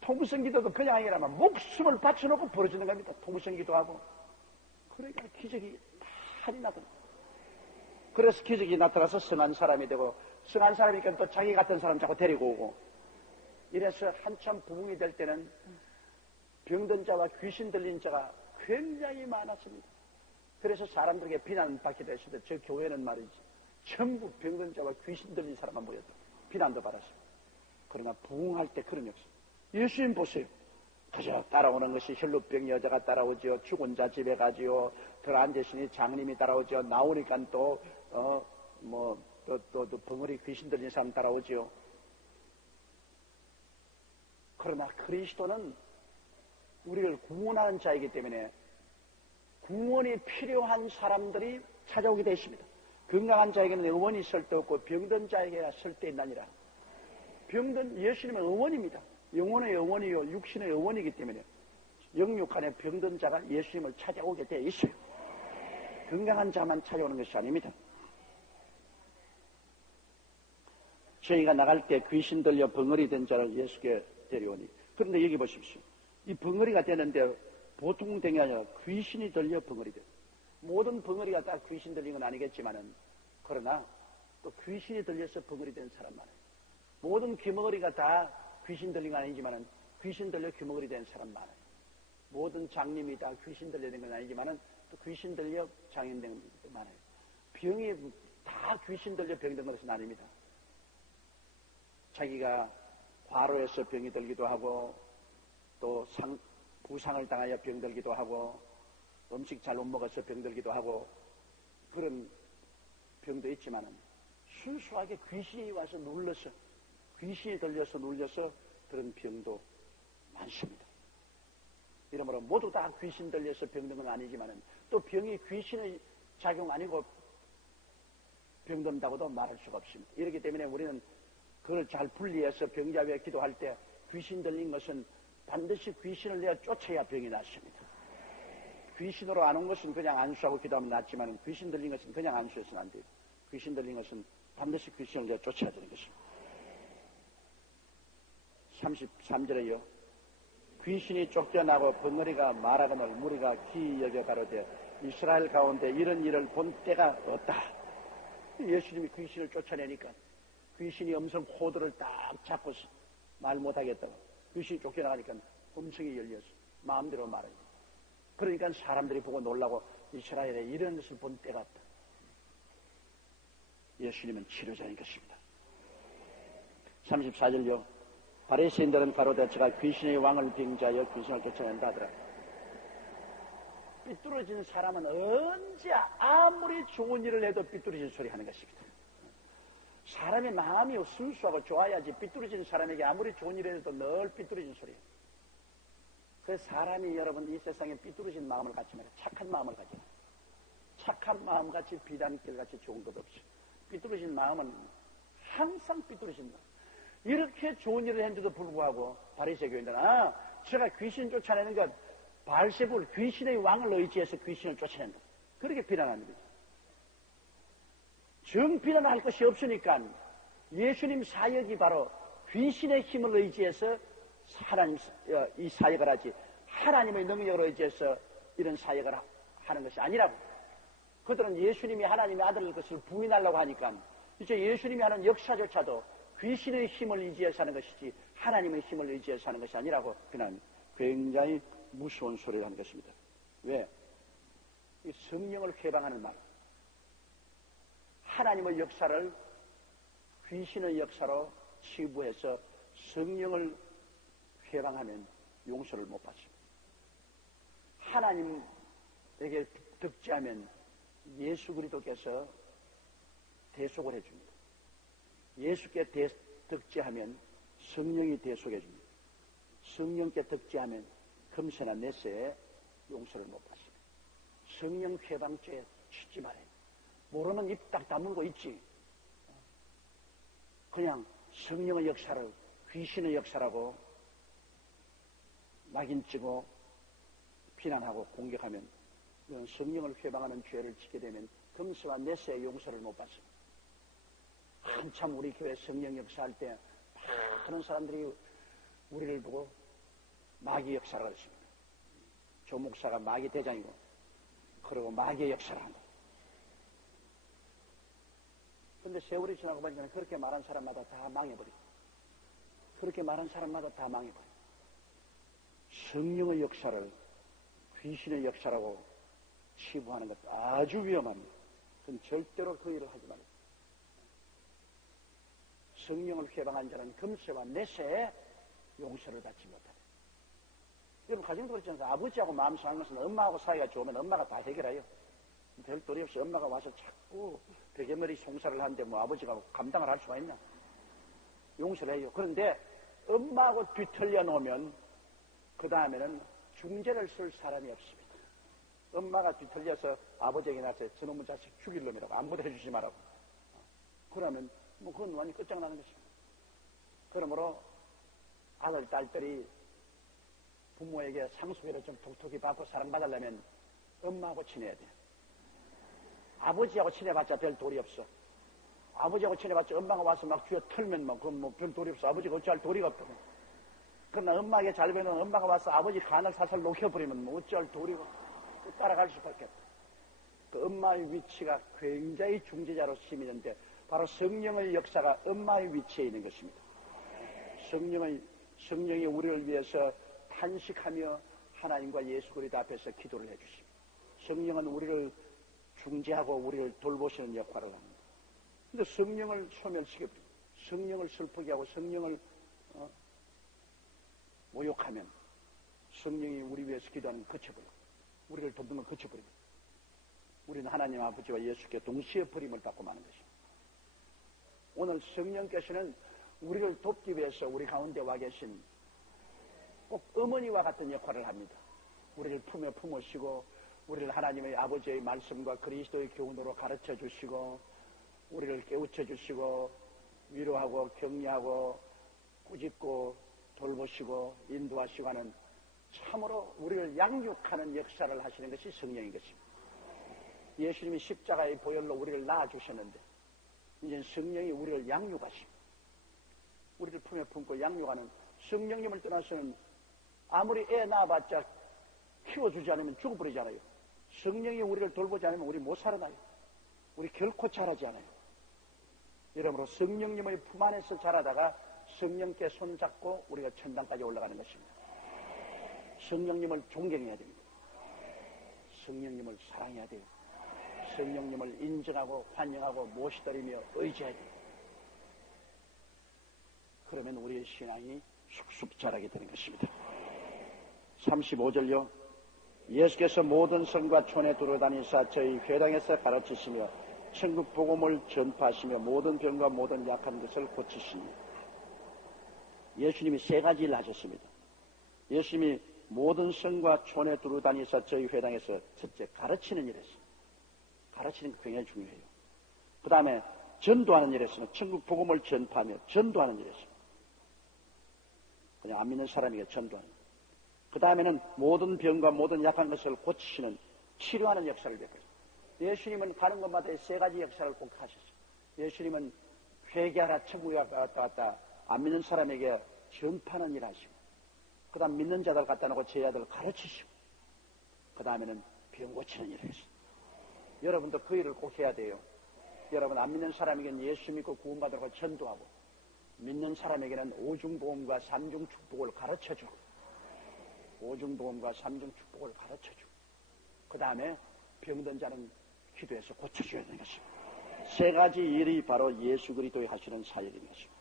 통성기도도 그냥 아니라면 목숨을 바쳐놓고 벌어지는 겁니다. 통성기도하고. 그러니까 기적이 많이 나타납니다. 그래서 기적이 나타나서 성한 사람이 되고 성한 사람이니까 또 자기 같은 사람 자꾸 데리고 오고 이래서 한참 부흥이 될 때는 병든 자와 귀신 들린 자가 굉장히 많았습니다. 그래서 사람들에게 비난받기도 했을 때 저 교회는 말이지 전부 병든 자와 귀신 들린 사람만 모였다. 비난도 받았습니다. 그러나 부흥할 때 그런 역사. 예수님 보세요. 그저 따라오는 것이 혈루병 여자가 따라오지요. 죽은 자 집에 가지요. 들 앉으시니 장님이 따라오지요. 나오니까 또 벙어리 귀신 들린 사람 따라오지요. 그러나 그리스도는 우리를 구원하는 자이기 때문에 구원이 필요한 사람들이 찾아오게 되어 있습니다. 건강한 자에게는 의원이 쓸데없고 병든 자에게 쓸데있나니라. 병든 예수님은 의원입니다. 영혼의 의원이요 육신의 의원이기 때문에 영육 안에 병든 자가 예수님을 찾아오게 되어 있어요. 건강한 자만 찾아오는 것이 아닙니다. 저희가 나갈 때 귀신 들려 벙어리 된 자를 예수께 데려오니. 그런데 여기 보십시오. 이 벙어리가 되는데 보통 된 게 아니라 귀신이 들려 벙어리 돼. 모든 벙어리가 다 귀신 들린 건 아니겠지만은 그러나 또 귀신이 들려서 벙어리 된 사람 많아요. 모든 귀머거리가 다 귀신 들린 건 아니지만은 귀신 들려 귀머거리 된 사람 많아요. 모든 장님이 다 귀신 들려된 건 아니지만은 또 귀신 들려 장인된 것도 많아요. 병이 다 귀신 들려 병든 것은 아닙니다. 자기가 과로해서 병이 들기도 하고 또 부상을 당하여 병들기도 하고 음식 잘못 먹어서 병들기도 하고 그런 병도 있지만은 순수하게 귀신이 와서 눌러서 귀신이 들려서 눌려서 그런 병도 많습니다. 이러므로 모두 다 귀신 들려서 병든 건 아니지만은 또 병이 귀신의 작용 아니고 병든다고도 말할 수가 없습니다. 이렇기 때문에 우리는 그걸 잘 분리해서 병자 위에 기도할 때 귀신 들린 것은 반드시 귀신을 내어 쫓아야 병이 낫습니다. 귀신으로 안 온 것은 그냥 안수하고 기도하면 낫지만 귀신 들린 것은 그냥 안수해서는 안 돼요. 귀신 들린 것은 반드시 귀신을 내어 쫓아야 되는 것입니다. 33절에요. 귀신이 쫓겨나고 벙어리가 말하거늘 무리가 기이 여겨 가로되 이스라엘 가운데 이런 일을 본 때가 없다. 예수님이 귀신을 쫓아내니까 귀신이 음성 호들을 딱 잡고 말 못하겠다고 귀신이 쫓겨나가니까 음성이 열려서 마음대로 말해요. 그러니까 사람들이 보고 놀라고 이스라엘에 이런 것을 본 때가 없다. 예수님은 치료자인 것입니다. 34절요. 바리새인들은 가로되 저가 귀신의 왕을 빙자하여 귀신을 쫓아낸다 하더라. 삐뚤어진 사람은 언제 아무리 좋은 일을 해도 삐뚤어진 소리 하는 것입니다. 사람의 마음이 순수하고 좋아야지 삐뚤어진 사람에게 아무리 좋은 일을 해도 늘 삐뚤어진 소리예요. 그래서 사람이 여러분 이 세상에 삐뚤어진 마음을 갖지 말아요. 착한 마음을 가져요. 착한 마음같이 비단길같이 좋은 것 없어. 삐뚤어진 마음은 항상 삐뚤어진다. 이렇게 좋은 일을 했는데도 불구하고 바리새 교인들은 제가 귀신 쫓아내는 것 바알세불 귀신의 왕을 의지해서 귀신을 쫓아낸다. 그렇게 비난하는 거죠. 정 비난할 것이 없으니까 예수님 사역이 바로 귀신의 힘을 의지해서 하나님 이 사역을 하지 하나님의 능력을 의지해서 이런 사역을 하는 것이 아니라고. 그들은 예수님이 하나님의 아들일 것을 부인하려고 하니까 이제 예수님이 하는 역사조차도 귀신의 힘을 의지해서 하는 것이지 하나님의 힘을 의지해서 하는 것이 아니라고 그냥 굉장히 무서운 소리를 하는 것입니다. 왜? 이 성령을 회방하는 말. 하나님의 역사를 귀신의 역사로 치부해서 성령을 회방하면 용서를 못 받습니다. 하나님에게 득죄하면 예수 그리스도께서 대속을 해줍니다. 예수께 득죄하면 성령이 대속해 줍니다. 성령께 득죄하면 금세나 내세에 용서를 못 받습니다. 성령 회방죄에 치지 말아요. 모르면 입 딱 다물고 있지. 그냥 성령의 역사를 귀신의 역사라고 낙인찍고 비난하고 공격하면 이건 성령을 회방하는 죄를 짓게 되면 금세와 내세에 용서를 못 받습니다. 한참 우리 교회 성령 역사할 때 많은 사람들이 우리를 보고 마귀 역사를 했습니다. 조 목사가 마귀 대장이고 그러고 마귀의 역사를 한다. 그런데 세월이 지나고 보니까 그렇게 말한 사람마다 다 망해버리고 그렇게 말한 사람마다 다 망해버리고 성령의 역사를 귀신의 역사라고 치부하는 것도 아주 위험합니다. 그건 절대로 그 일을 하지 말고 성령을 회방한 자는 금세와 내세에 용서를 받지 못하다. 여러분 가정도 그렇지 않습니까? 아버지하고 마음 상한 것은 엄마하고 사이가 좋으면 엄마가 다 해결해요. 별 도리 없이 엄마가 와서 자꾸 베개머리 송사를 하는데 뭐 아버지가 감당을 할 수가 있나? 용서를 해요. 그런데 엄마하고 뒤틀려 놓으면 그 다음에는 중재를 쓸 사람이 없습니다. 엄마가 뒤틀려서 아버지에게 나서 저놈의 자식 죽일 놈이라고 아무것도 해주지 말라고. 그러면 뭐 그건 완전히 끝장나는 것입니다. 그러므로 아들, 딸들이 부모에게 상속회를 좀 톡톡히 받고 사랑받으려면 엄마하고 친해야 돼요. 아버지하고 친해봤자 별 도리 없어. 아버지하고 친해봤자 엄마가 와서 막 쥐어 털면 뭐 그건 뭐 별 도리 없어. 아버지가 어찌할 도리가 없거든. 그러나 엄마에게 잘 배우면 엄마가 와서 아버지 간을 살살 녹여버리면 뭐 어찌할 도리가 따라갈 수밖에 없다. 그 엄마의 위치가 굉장히 중재자로 심있는데 바로 성령의 역사가 엄마의 위치에 있는 것입니다. 성령이 우리를 위해서 탄식하며 하나님과 예수 그리스도 앞에서 기도를 해주십니다. 성령은 우리를 중재하고 우리를 돌보시는 역할을 합니다. 그런데 성령을 소멸시켜버리고 성령을 슬프게 하고 성령을 모욕하면 성령이 우리 위해서 기도하는 걸 거쳐버리고 우리를 돕는 걸 거쳐버리고 우리는 하나님 아버지와 예수께 동시에 버림을 받고 마는 것입니다. 오늘 성령께서는 우리를 돕기 위해서 우리 가운데 와 계신 꼭 어머니와 같은 역할을 합니다. 우리를 품에 품으시고 우리를 하나님의 아버지의 말씀과 그리스도의 교훈으로 가르쳐 주시고 우리를 깨우쳐 주시고 위로하고 격려하고 꾸짖고 돌보시고 인도하시고 하는 참으로 우리를 양육하는 역사를 하시는 것이 성령인 것입니다. 예수님이 십자가의 보혈로 우리를 낳아주셨는데 이제 성령이 우리를 양육하시고 우리를 품에 품고 양육하는 성령님을 떠나서는 아무리 애 낳아봤자 키워주지 않으면 죽어버리잖아요. 성령이 우리를 돌보지 않으면 우리 못 살아나요. 우리 결코 자라지 않아요. 여러분으로 성령님의 품 안에서 자라다가 성령께 손잡고 우리가 천당까지 올라가는 것입니다. 성령님을 존경해야 됩니다. 성령님을 사랑해야 돼요. 성령님을 인정하고 환영하고 모시드리며 의지해야 돼요. 그러면 우리의 신앙이 쑥쑥 자라게 되는 것입니다. 35절요. 예수께서 모든 성과 촌에 두루다니사 저희 회당에서 가르치시며 천국 복음을 전파하시며 모든 병과 모든 약한 것을 고치시니 예수님이 세 가지 일을 하셨습니다. 예수님이 모든 성과 촌에 두루다니사 저희 회당에서 첫째 가르치는 일을 했습니다. 가르치는 게 굉장히 중요해요. 그 다음에 전도하는 일에서는 천국 복음을 전파하며 전도하는 일에서 그냥 안 믿는 사람에게 전도하는. 그 다음에는 모든 병과 모든 약한 것을 고치시는 치료하는 역사를 베풀었어요. 예수님은 가는 곳마다 세 가지 역사를 꼭 하셨어요. 예수님은 회개하라 천국에 왔다 안 믿는 사람에게 전파하는 일 하시고, 그 다음 믿는 자들 갖다 놓고 제자들을 가르치시고, 그 다음에는 병 고치는 일을 했어요. 여러분도 그 일을 꼭 해야 돼요. 여러분 안 믿는 사람에게는 예수 믿고 구원받으라고 전도하고, 믿는 사람에게는 오중보험과 삼중축복을 가르쳐주고, 오중보험과 삼중축복을 가르쳐주고, 그 다음에 병든 자는 기도해서 고쳐줘야 되는 것입니다. 세 가지 일이 바로 예수 그리스도의 하시는 사역인 것입니다.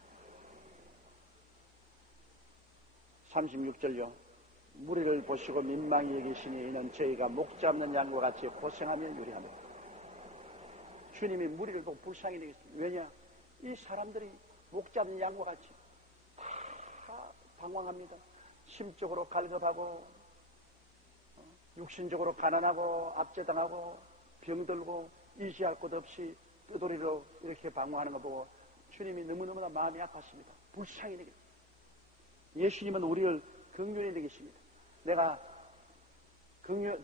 36절요. 무리를 보시고 민망히 여기시니 이는 저희가 목 잡는 양과 같이 고생하며 유리합니다. 주님이 무리를 보고 불쌍히 여기십니다. 왜냐? 이 사람들이 목 잡는 양과 같이 다 방황합니다. 심적으로 갈급하고 육신적으로 가난하고 압제당하고 병들고 의지할 것 없이 뜨돌이로 이렇게 방황하는 거 보고 주님이 너무너무나 마음이 아팠습니다. 불쌍히 여기십니다. 예수님은 우리를 긍휼히 여기십니다. 내가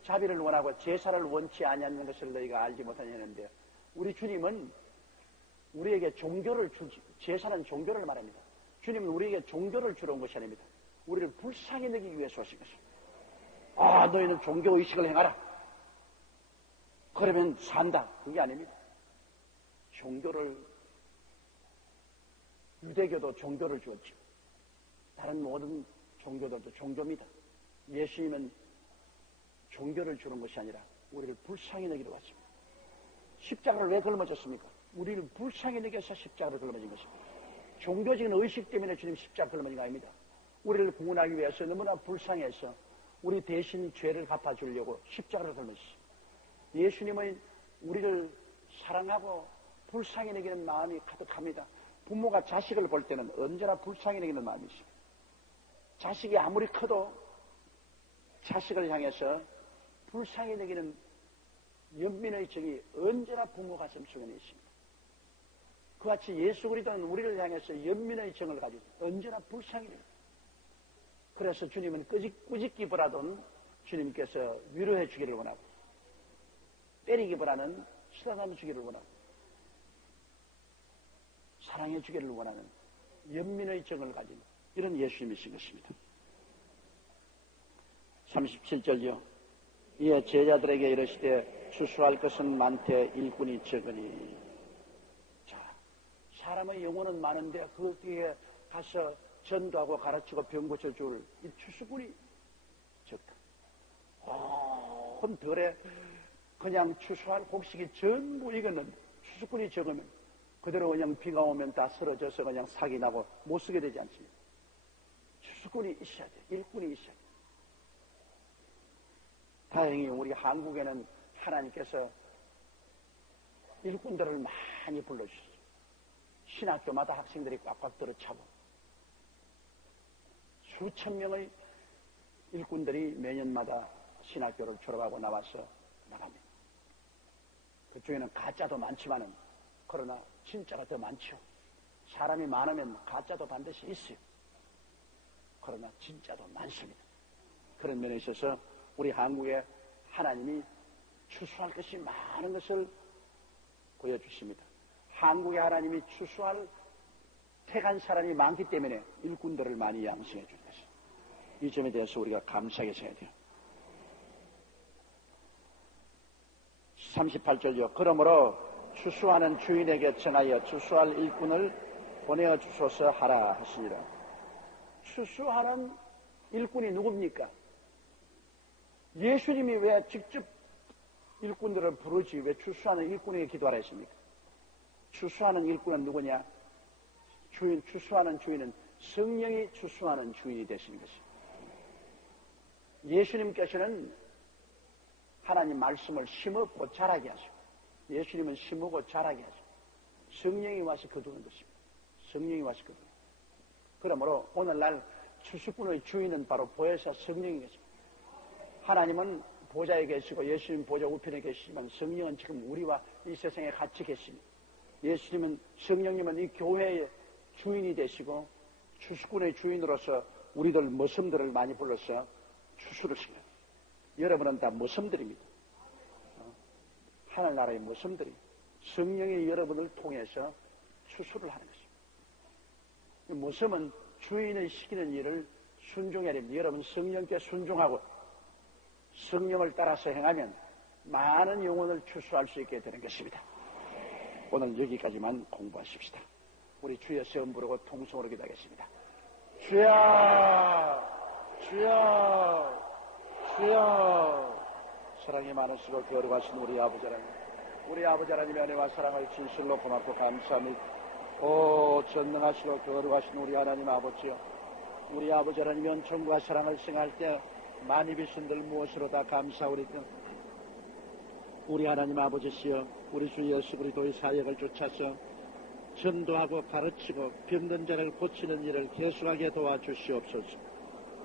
자비를 원하고 제사를 원치 아니하는 것을 너희가 알지 못하냐는데, 우리 주님은 우리에게 종교를 주지, 제사는 종교를 말합니다. 주님은 우리에게 종교를 주러 온 것이 아닙니다. 우리를 불쌍히 여기기 위해서 오신 것입니다. 아, 너희는 종교의식을 행하라. 그러면 산다. 그게 아닙니다. 종교를, 유대교도 종교를 주었죠. 다른 모든 종교들도 종교입니다. 예수님은 종교를 주는 것이 아니라 우리를 불쌍히 여기러 왔습니다. 십자가를 왜 걸머졌습니까? 우리를 불쌍히 여겨서 십자가를 걸머진 것입니다. 종교적인 의식 때문에 주님 십자가 걸머진 거 아닙니다. 우리를 구원하기 위해서 너무나 불쌍해서 우리 대신 죄를 갚아주려고 십자가를 걸머졌습니다. 예수님은 우리를 사랑하고 불쌍히 여기는 마음이 가득합니다. 부모가 자식을 볼 때는 언제나 불쌍히 여기는 마음이 있습니다. 자식이 아무리 커도 자식을 향해서 불쌍히 여기는 연민의 정이 언제나 부모 가슴 속에 있습니다. 그같이 예수 그리스도는 우리를 향해서 연민의 정을 가지고 언제나 불쌍히 여깁니다. 그래서 주님은 꾸짖기보다는 주님께서 위로해 주기를 원하고, 때리기보다는 쓰다듬어 주기를 원하고, 사랑해 주기를 원하는 연민의 정을 가진 이런 예수님이신 것입니다. 37절요. 이에 제자들에게 이르시되 추수할 것은 많되 일꾼이 적으니. 자, 사람의 영혼은 많은데 거기에 가서 전도하고 가르치고 병 고쳐줄 이 추수꾼이 적다. 온 덜에 그냥 추수할 곡식이 전부 익었는데 추수꾼이 적으면 그대로 그냥 비가 오면 다 쓰러져서 그냥 사기 나고 못 쓰게 되지 않습니까? 추수꾼이 있어야 돼. 일꾼이 있어야 돼. 다행히 우리 한국에는 하나님께서 일꾼들을 많이 불러주셨어요. 신학교마다 학생들이 꽉꽉 들어차고 수천 명의 일꾼들이 매년마다 신학교를 졸업하고 나와서 나갑니다. 그중에는 가짜도 많지만은 그러나 진짜가 더 많죠. 사람이 많으면 가짜도 반드시 있어요. 그러나 진짜도 많습니다. 그런 면에 있어서 우리 한국에 하나님이 추수할 것이 많은 것을 보여주십니다. 한국에 하나님이 추수할 택한 사람이 많기 때문에 일꾼들을 많이 양성해 주는 것입니다. 이 점에 대해서 우리가 감사하게 생각해야 돼요. 38절요. 그러므로 추수하는 주인에게 전하여 추수할 일꾼을 보내어 주소서 하라 하시니라. 추수하는 일꾼이 누굽니까? 예수님이 왜 직접 일꾼들을 부르지 왜 추수하는 일꾼에게 기도하라 했습니까? 추수하는 일꾼은 누구냐? 주인, 추수하는 주인은 성령이 추수하는 주인이 되시는 것입니다. 예수님께서는 하나님 말씀을 심었고 자라게 하시고, 예수님은 심고 자라게 하시고, 성령이 와서 거두는 것입니다. 성령이 와서 거두는 것입니다. 그러므로 오늘날 추수꾼의 주인은 바로 보혜사 성령인 것입니다. 하나님은 보좌에 계시고 예수님 보좌 우편에 계시지만 성령은 지금 우리와 이 세상에 같이 계십니다. 예수님은, 성령님은 이 교회의 주인이 되시고 추수꾼의 주인으로서 우리들 머슴들을 많이 불러서 추수를 시켜요. 여러분은 다 머슴들입니다. 하늘나라의 머슴들이 성령이 여러분을 통해서 추수를 하는 것입니다. 머슴은 주인의 시키는 일을 순종해야 됩니다. 여러분 성령께 순종하고 성령을 따라서 행하면 많은 영혼을 추수할 수 있게 되는 것입니다. 오늘 여기까지만 공부하십시다. 우리 주여 시험 부르고 통성으로 기도하겠습니다. 주여, 주여, 주여. 사랑이 많으시고 거룩하신 우리 아버지 하나님, 우리 아버지 하나님의 은혜와 사랑을 진실로 고맙고 감사합니다. 오 전능하시고 거룩하신 우리 하나님 아버지여, 우리 아버지 하나님의 은총과 사랑을 생할 때 많이 비신들 무엇으로 다 감사오리까. 우리 하나님 아버지시여, 우리 주 예수 그리스도의 사역을 쫓아서 전도하고 가르치고 병든 자를 고치는 일을 계속하게 도와주시옵소서.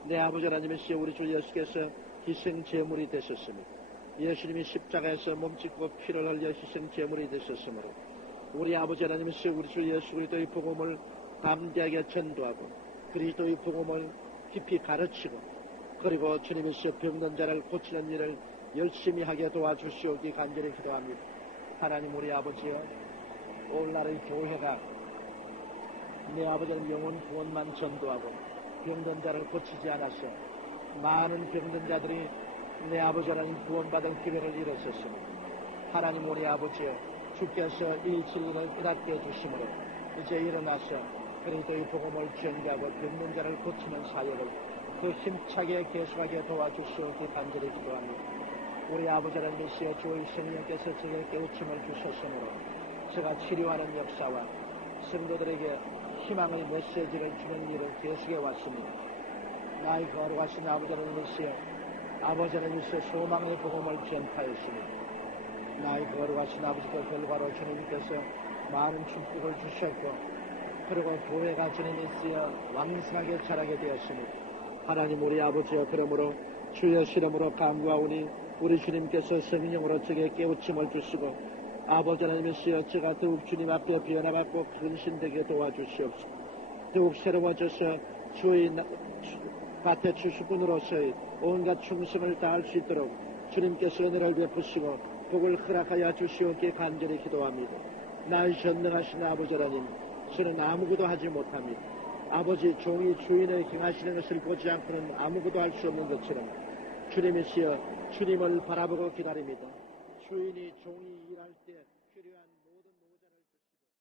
내 아버지 하나님이시여, 우리 주 예수께서 희생 제물이 되셨습니다. 예수님이 십자가에서 몸짓고 피를 흘려 희생 제물이 되셨으므로 우리 아버지 하나님이시여, 우리 주 예수 그리스도의 복음을 담대하게 전도하고 그리스도의 복음을 깊이 가르치고 그리고 주님이시여 병든 자를 고치는 일을 열심히 하게 도와주시오기 간절히 기도합니다. 하나님 우리 아버지여, 오늘날의 교회가 내 아버지는 영혼 구원만 전도하고 병든 자를 고치지 않아서 많은 병든 자들이 내 아버지 하나님 구원받은 기회를 잃었었습니다. 하나님 우리 아버지여, 주께서 이 진리를 깨닫게 해주심으로 이제 일어나서 그리스도의 복음을 전개하고 병든 자를 고치는 사역을 그 힘차게 계속하게 도와주시오기 간절히 기도합니다. 우리 아버지 하나님이시여, 주의 성령께서 제게 깨우침을 주셨으므로 제가 치료하는 역사와 성도들에게 희망의 메시지를 주는 일을 계속해 왔습니다. 나의 거룩하신 아버지 하나님이시여, 아버지 하나님이시여 소망의 복음을 전파했습니다. 나의 거룩하신 아버지 그 결과로 주님께서 많은 축복을 주셨고 그리고 교회가 주님이시여 왕성하게 자라게 되었습니다. 하나님 우리 아버지여, 그러므로 주의 시름으로 간구하오니 우리 주님께서 성령으로 제게 깨우침을 주시고 아버지 하나님이시여, 제가 더욱 주님 앞에 변화받고 근신되게 도와주시옵소서. 더욱 새로워져서 주의 밭의 추수꾼으로서의 온갖 충성을 다할 수 있도록 주님께서 은혜를 베푸시고 복을 허락하여 주시옵기에 간절히 기도합니다. 나의 전능하신 아버지 하나님, 저는 아무것도 하지 못합니다. 아버지, 종이 주인의 행하시는 것을 보지 않고는 아무것도 할 수 없는 것처럼 주님이시여, 주님을 바라보고 기다립니다. 주인이 종이 일할 때